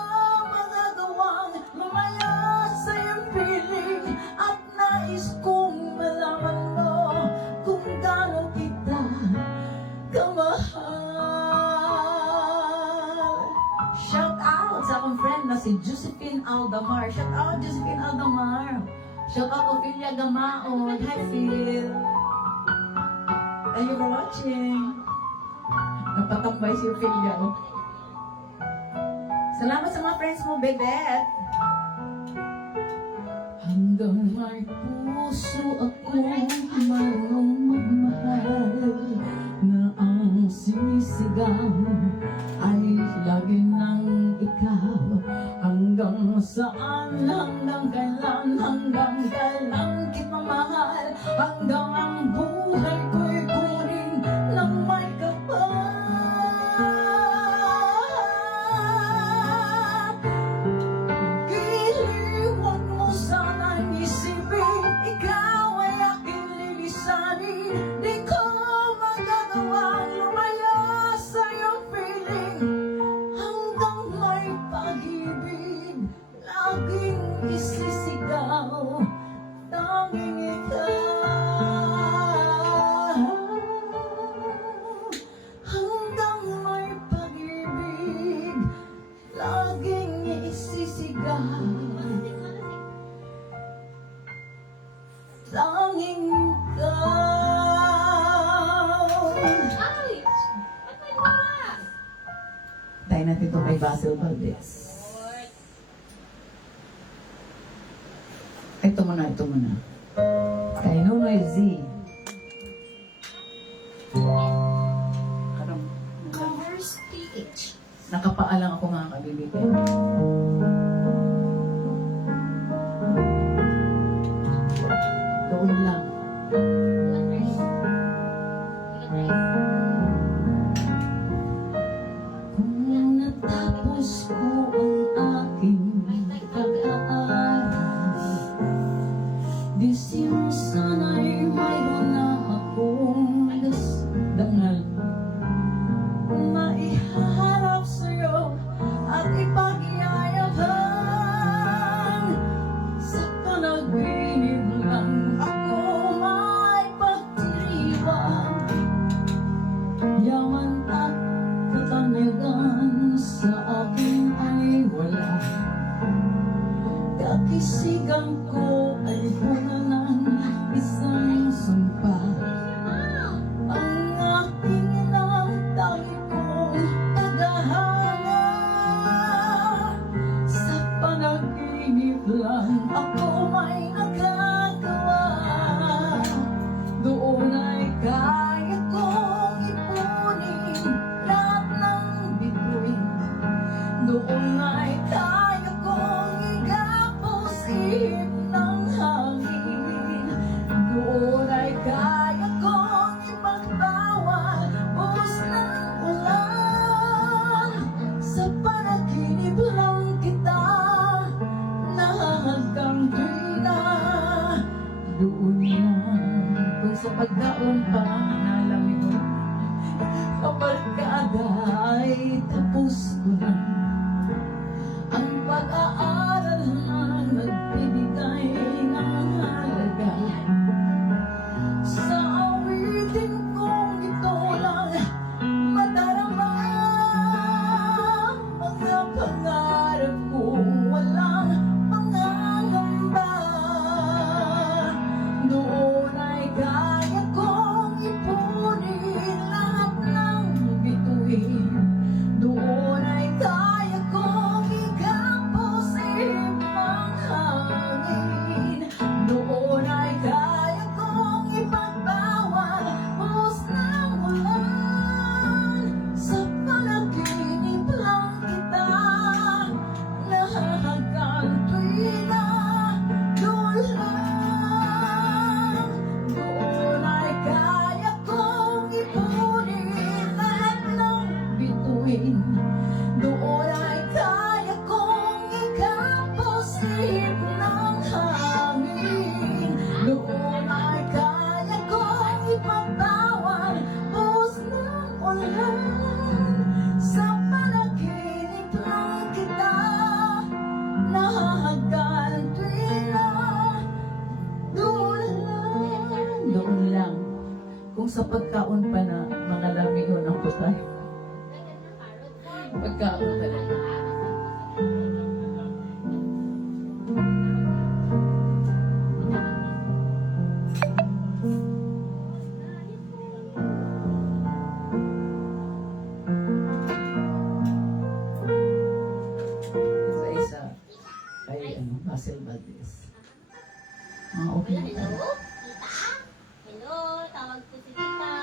magagawang lumaya sa iyong piling. At nais kong malaman mo kung gaano kita kamahal. Shout out sa akong friend na si Josephine Aldamar. Shout out Josephine Aldamar. Shout out Ophelia Gamaon. Hi Phil. Thank you for watching. Napatambay si Ophelia. Oh. Salamat sa mga friends mo, Bebet. Hanggang may puso akong marunong magmahal, na ang sinisigaw ay lagi ng ikaw. Hanggang saan, hanggang kailan kita mahal. Hanggang ang buhay ko'y kunin ng may kapal. Giliwan mo sanang isipin, ikaw ay aking lilisanin. Di ko magagawang lumayo sa iyong piling. Hanggang may pag-ibig nagsisigaw. Tanging ikaw. Ay! Ba't may wala? Tayo natin ito kay Basil Valdez. Ito muna, ito muna. Kay Nunoy Z. Covers PH. Nakapaalang ako mga kabibigay. Doon lang. Good rice. Good rice. Kung natapos ko ang aking pag-aaral, di siya sana'y mayroon na akong dasdangal. Maiharap sa'yo at ipag-iayabang. Sa panaginip lang ako may pagdiriwang. Yaman at katanagan sa akin ay wala. Kakisigan ko ay bunga ng isang sumpa. Ang aking inatangin kong tagahanga. Sa panaginip lang ako may nagagawa. Doon ay kaya kong ipunin lahat ng bituin. Doon ay kaya kong igapos ihip ng hangin. Doon ay kaya kong ipagbawal buhos ng ulan. Sa panaginip lang kita hanggang tuwina. Doon yan kung sa pagdaon pa nalamig mo. Kapag kaagay tapos ko na ang pag-aaral na nagbibigay ng halaga. Sa awitin kong ito lang madarama mga pangarap kong walang pangangamba. Doon ay kaya kong ipunin lahat ng bituin. Doon ay kaya kong igapos ihip ng hangin. Doon ay kaya kong ipagbawal buhos ng ulan. Sa panaginip lang kita nahahagang tuwina. Doon lang, doon ay kaya kong ipunin lahat ng bituin. Doon ay kaya kong igapos ihip ng hangin. Doon ay kaya kong ipagbawal buhos ng ulan. Sa panaginip lang kita nahahagaan tuwina. Doon lang. Kung sa pagkaon pa na mga lamiyon ang putay. Pagkaon pa na. Sa isa, kay Basil Valdez. Mga okay na tayo. Hello? Tita? Hello? Tawag po si tita.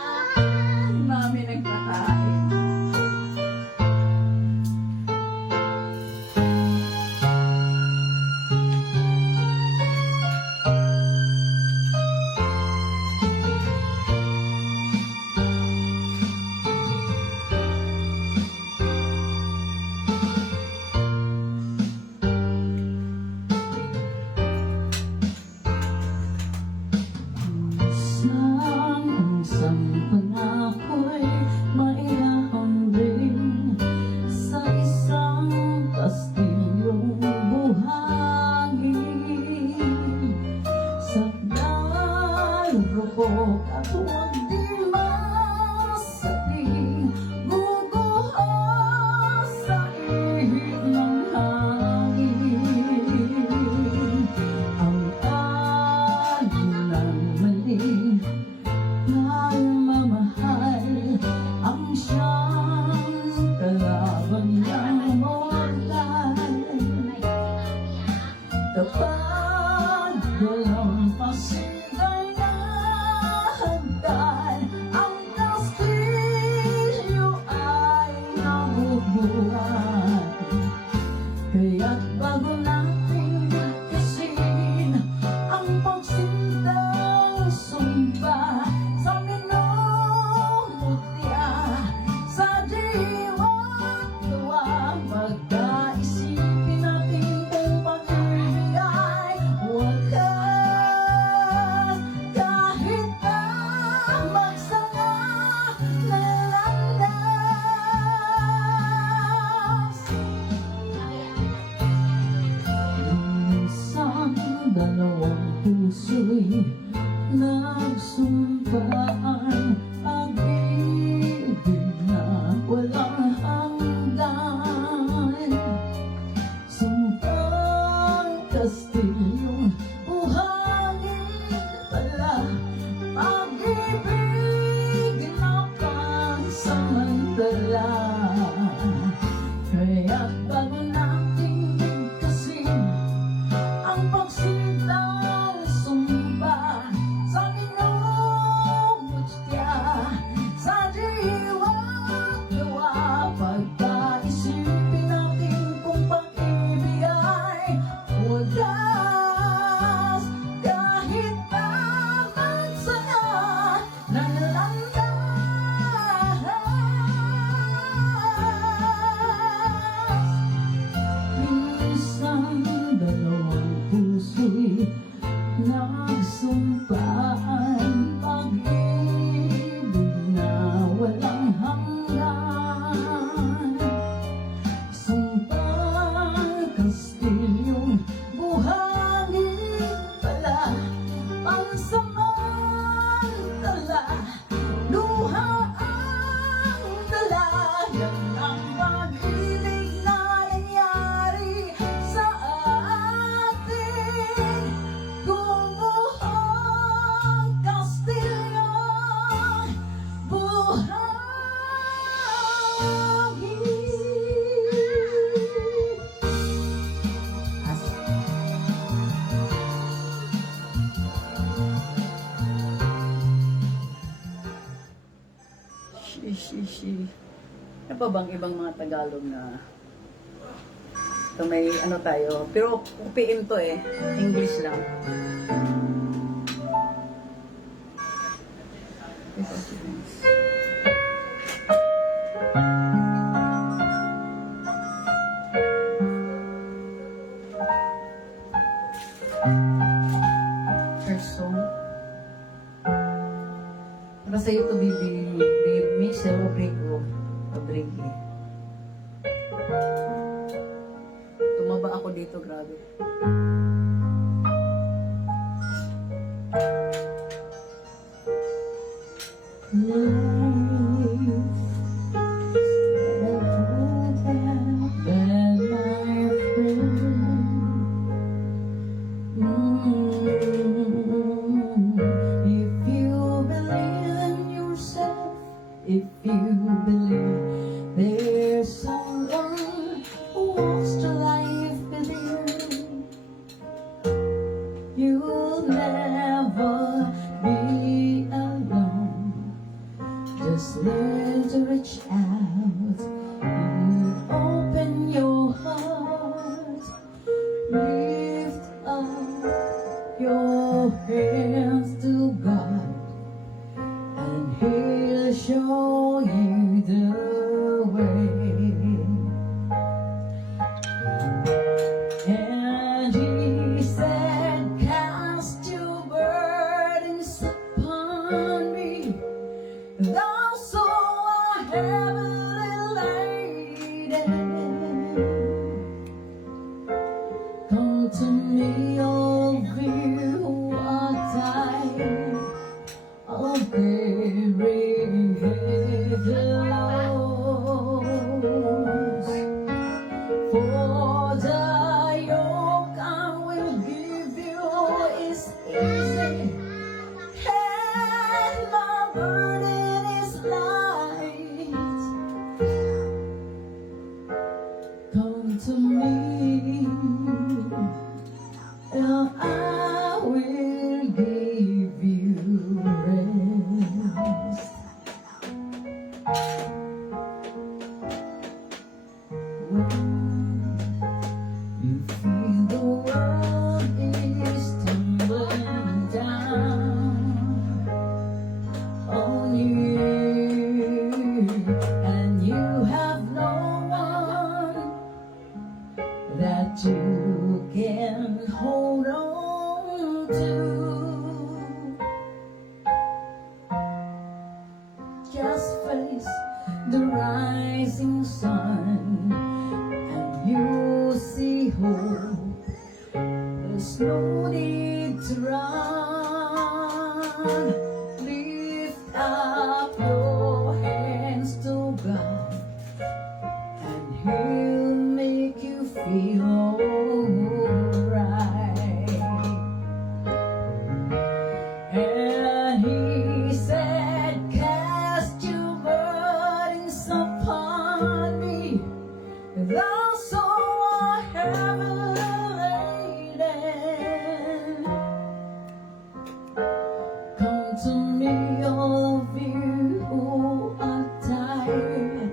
Si Mami nagpakain. Kapag walang pasigay na hagdan, ang kastilyo ay nabubuhay. Kaya't bago natin bigkasin ang pagsindang sumba sa minumutya, sa diwa at tuwa, pagkaisipin natin kung pag-ibig ay wakas. Kahit na magsama na landas, minsan dalawang puso'y nagsumpaan, pag-ibig na walang hanggan. Sumpang kastilyong buhangin pala, pag-ibig na pansamantala. Kaya't bago nating bigkasin ang pagsindang sumba sa minumutya, sa diwa at gawa, pagkaisipin natin kung pag-ibig ay wagas. Kahit na magsaya ng landas, minsan dalawang puso'y nagsumpaan, pag-ibig na walang hanggan. Sumpang kastilyong buhangin pala, pansamantala, luha ang dala. Yan ang pag-ibig na nangyari sa atin. Gumuhang kastilyong buhangin. Shi. Ano pa bang ibang mga Tagalog na ito, may ano tayo, pero UPM to eh, English lang. First song. Para sa iyo to, Babe Michelle Rodriguez. Tumaba ako dito, grabe. If you believe in yourself, if you believe there's someone who wants to life with you, you'll never be alone. Just learn to reach out, you open your heart, lift up your hands to God, and He'll show you the way. And He said, cast your burdens upon me, thou so art heavily laden. Come to me, all of you who are tired of bearing heavy loads. For the yoke I will give you is easy, and my burden is light. Come to me, that you can hold on to. Just face the rising sun and you'll see hope. There's no need to run. Lift up your hands to God and He'll make you feel alright. And He said, cast your burdens upon me, and also I have laden. Come to me, all of you who are tired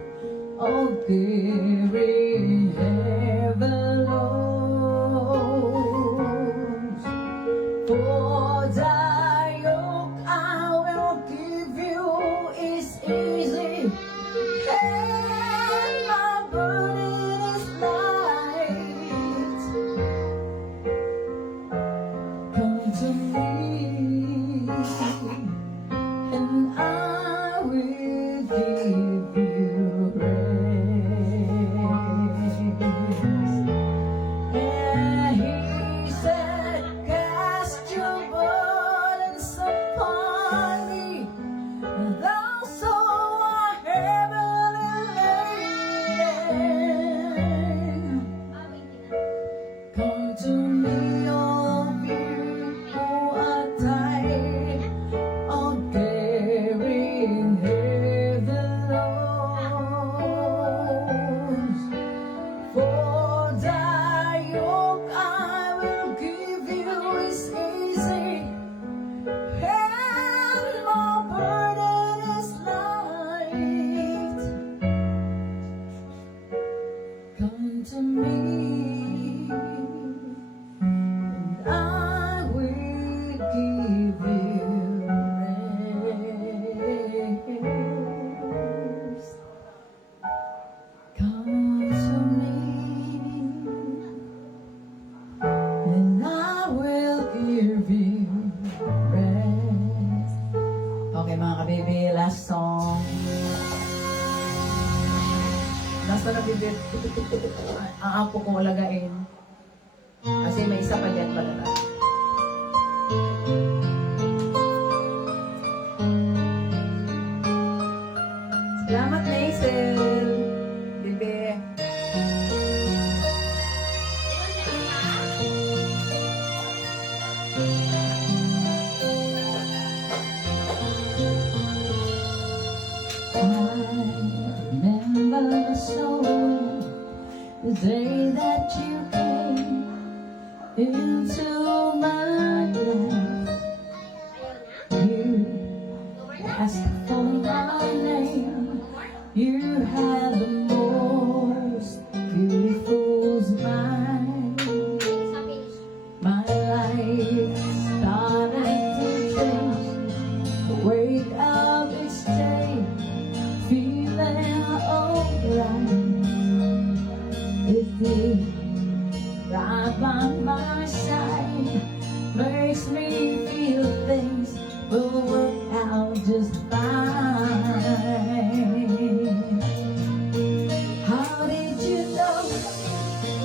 of bearing heavy loads. For thy yoke I will give you is easy, and my burden is light. Come to me, and I will give you rest. And He said, cast your burdens upon me, and also are heavily laden. Come to me, all of you who are tired of bearing heavy loads. For thy yoke I will give you is easy, and my burden is light. Come to me, and I will give you rest. Come to me, and I will give you rest. Okay mga kabibi, last song. Last na nabibi, ang apo kong ulagain. Kasi may isa pa dyan pala na. Salamat, Maisel. Bibi. I remember so well the day that you came into my life. You asked for my name. You had the most beautiful smile. My life started to change. Wake up each day, feeling alright. With you right by my side, makes me feel things will work out just fine. How did you know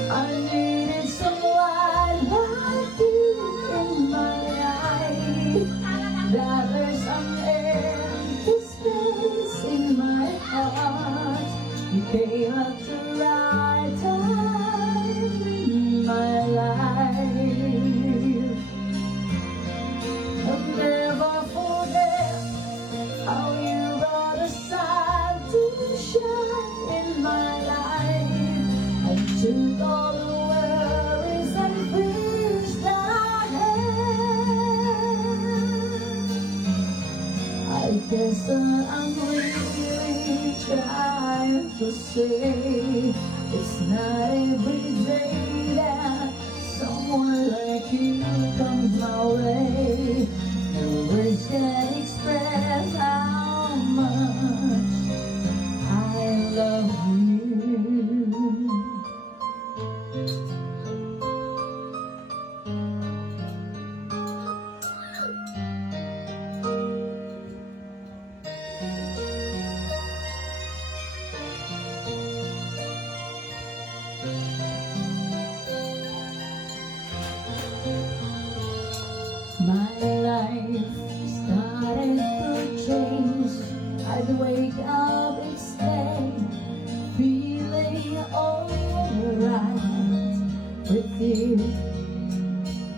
I needed someone like you in my life? That there's an empty space in my heart. You came at the right time in my life. I'll never forget how you brought a sun to shine in my life. I took all the worries and fears that I had. I guess that I'm really trying to say it's not every day that someone like you comes my way. No words can express how much I love you. with you.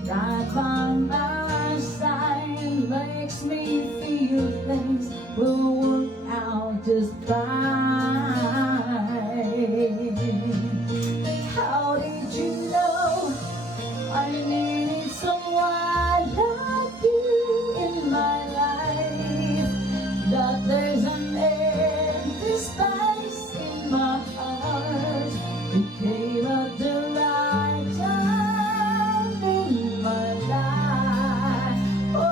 Right by my side makes me feel things will work out just fine. How did you know I needed someone like you in my life? That there's an empty space in my heart. You came at the right time in my life. Oh,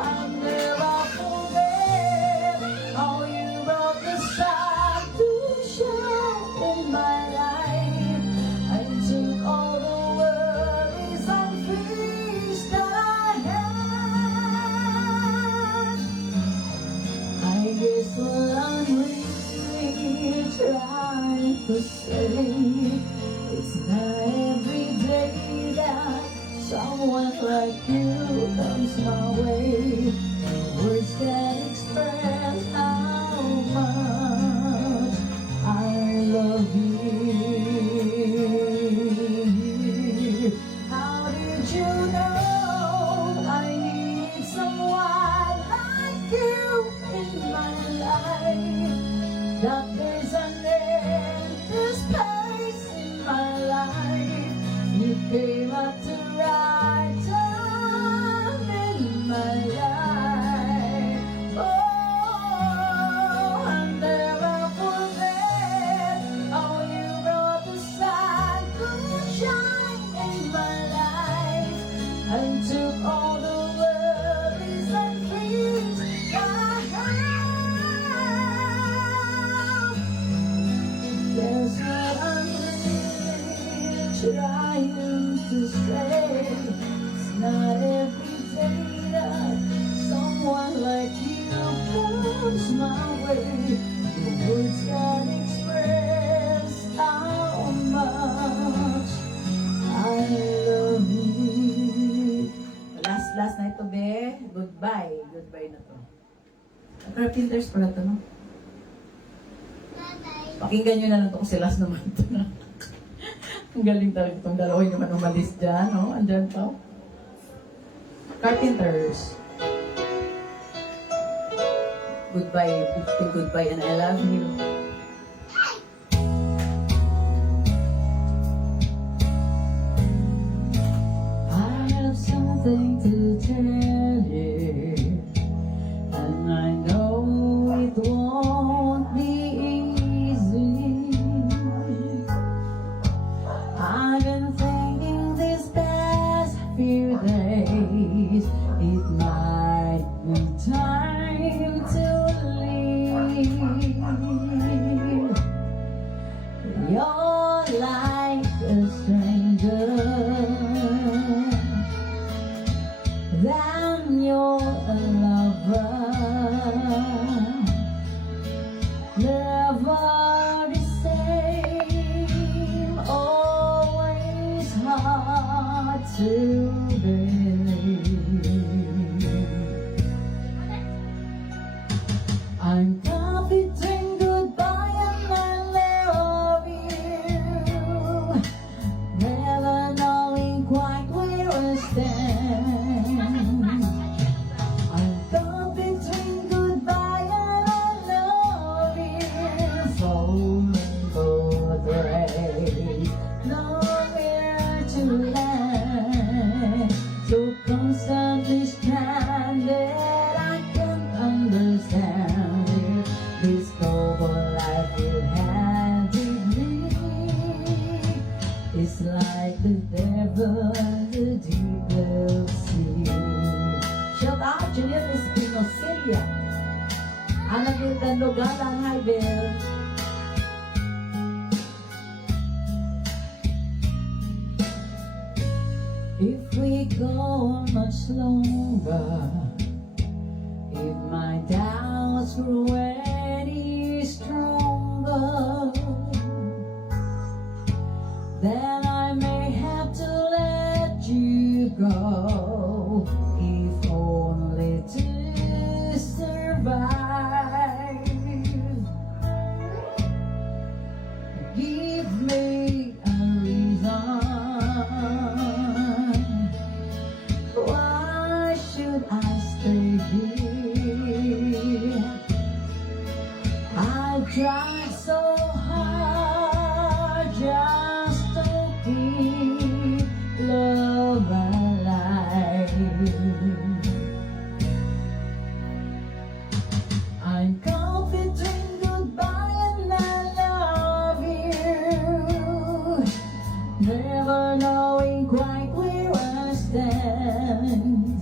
I'll never forget how you brought the sun to shine in my life. I took all the worries and fears that I had. I guess what I'm really trying to say, it's not every day that someone like you comes my way. Words can express how much I love you. How did you know I need someone like you in my life? That there's an empty space in my life. You came at the right time in my life. Oh, I'll never forget how you brought the sun to shine in my life and took all the worries and fears I have. That's what I'm really trying to say. It's not every day that someone like you comes my way. Your words can express how much I love you. Last night to be. Goodbye. Goodbye na to. Carpenters pala to, no? Pakinggan nyo na lang ito kasi last naman ito na. Ang galing talaga itong dalawa. Hindi naman umalis dyan, no? Andyan pa. Carpenters. Goodbye, goodbye, and I love you. I have something to tell you, and I know it won't be easy. I've been thinking these past few days it might be time to leave. You're like a stranger, then you're a lover. Never the same, always hard to believe. I'm caught between goodbye and I love you, never knowing quite where I stand. I'm caught between goodbye and I love you, falling both ways, nowhere to land, so constantly stranded. I can't understand it. This global life you handed me is like the devil in the deep blue sea. Shout out Juliet Espinosa, Annabelle Danlogalan, hi Bill. If we go much longer, if my doubts grow any stronger, then I may have to let you go, if only to survive. Give me a reason never knowing quite where I stand.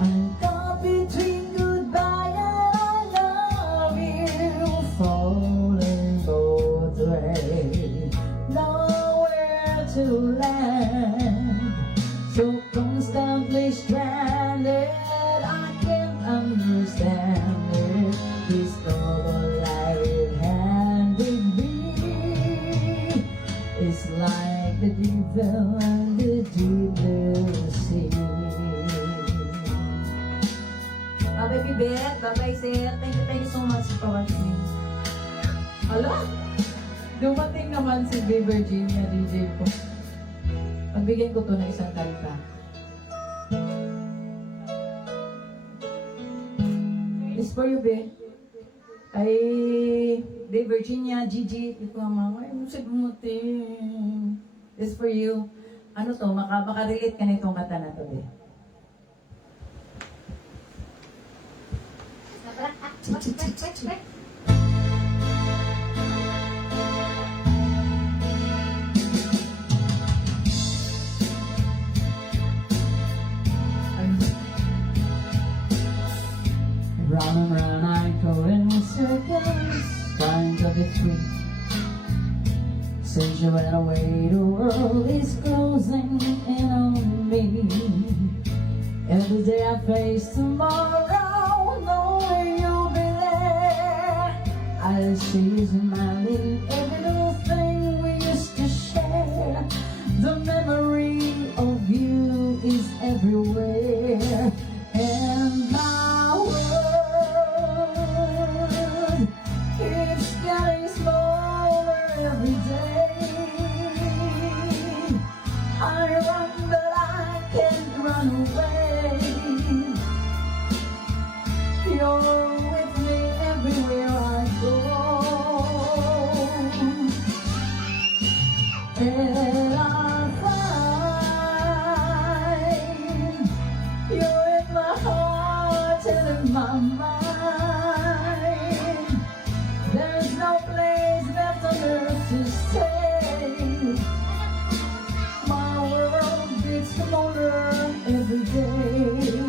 I'm caught between goodbye and I love you, falling both ways, nowhere to land, so constantly stranded. I can't understand it. This double life handed me is like the devil and the deep blue sea. Baby Beth, bye-bye sir. Thank you so much for watching. Hala? Dumating naman si B. Virginia, DJ ko. Pagbigyan ko to ng isang kanta. It's for you, be. Ay, De Virginia, Gigi, ito ang mga, ay, musik muting. It's for you. Ano to, makarelate ka na itong kanta na to, be. Round and round I go in circles, trying to be free. Since you went away, the world is closing in on me. Every day I face tomorrow, knowing you'll be there. I see you smiling, every little thing we used to share. The memory of you is everywhere, and my world keeps getting smaller every day. I run, but I can't run away. You're with me everywhere I go, and I find you're in my heart and in my mind. There's no place left on earth to stay. My world gets smaller every day.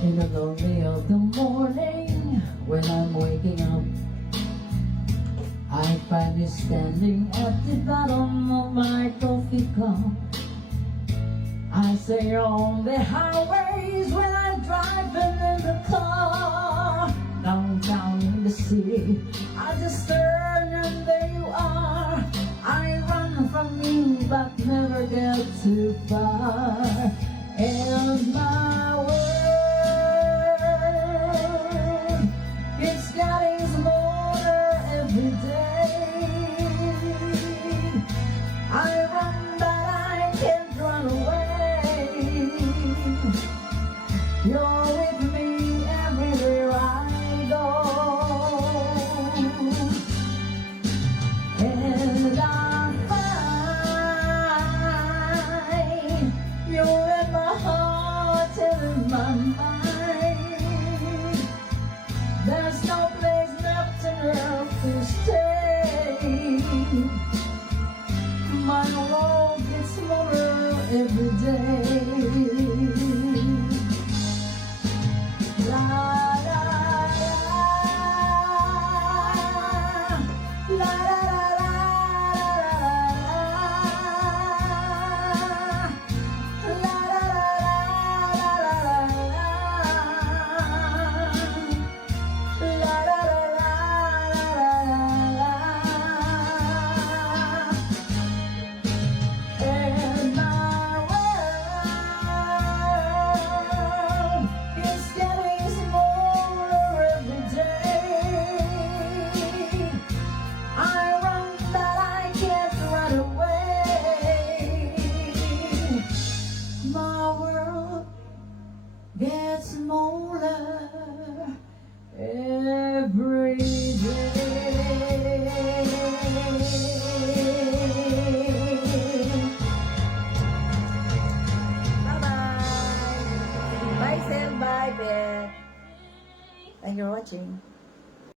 In the lonely of the morning, when I'm waking up, I find you standing at the bottom of my coffee cup. I say you're on the highways when I'm driving in the car. Downtown in the city, I just turn and there you are. I run from you but never get too far. And my world keeps getting smaller every day. I run but I can't run away. You're with me everywhere I go, and I find you're in my heart and in my mind. There's no place left on earth to stay. My world gets smaller every day. La la la, la la la la, la la and my world is getting smaller every day. I run but I can't run away. My world gets smaller every day. Bye-bye. Bye, Sel. Bye, Beth. Thank you for watching.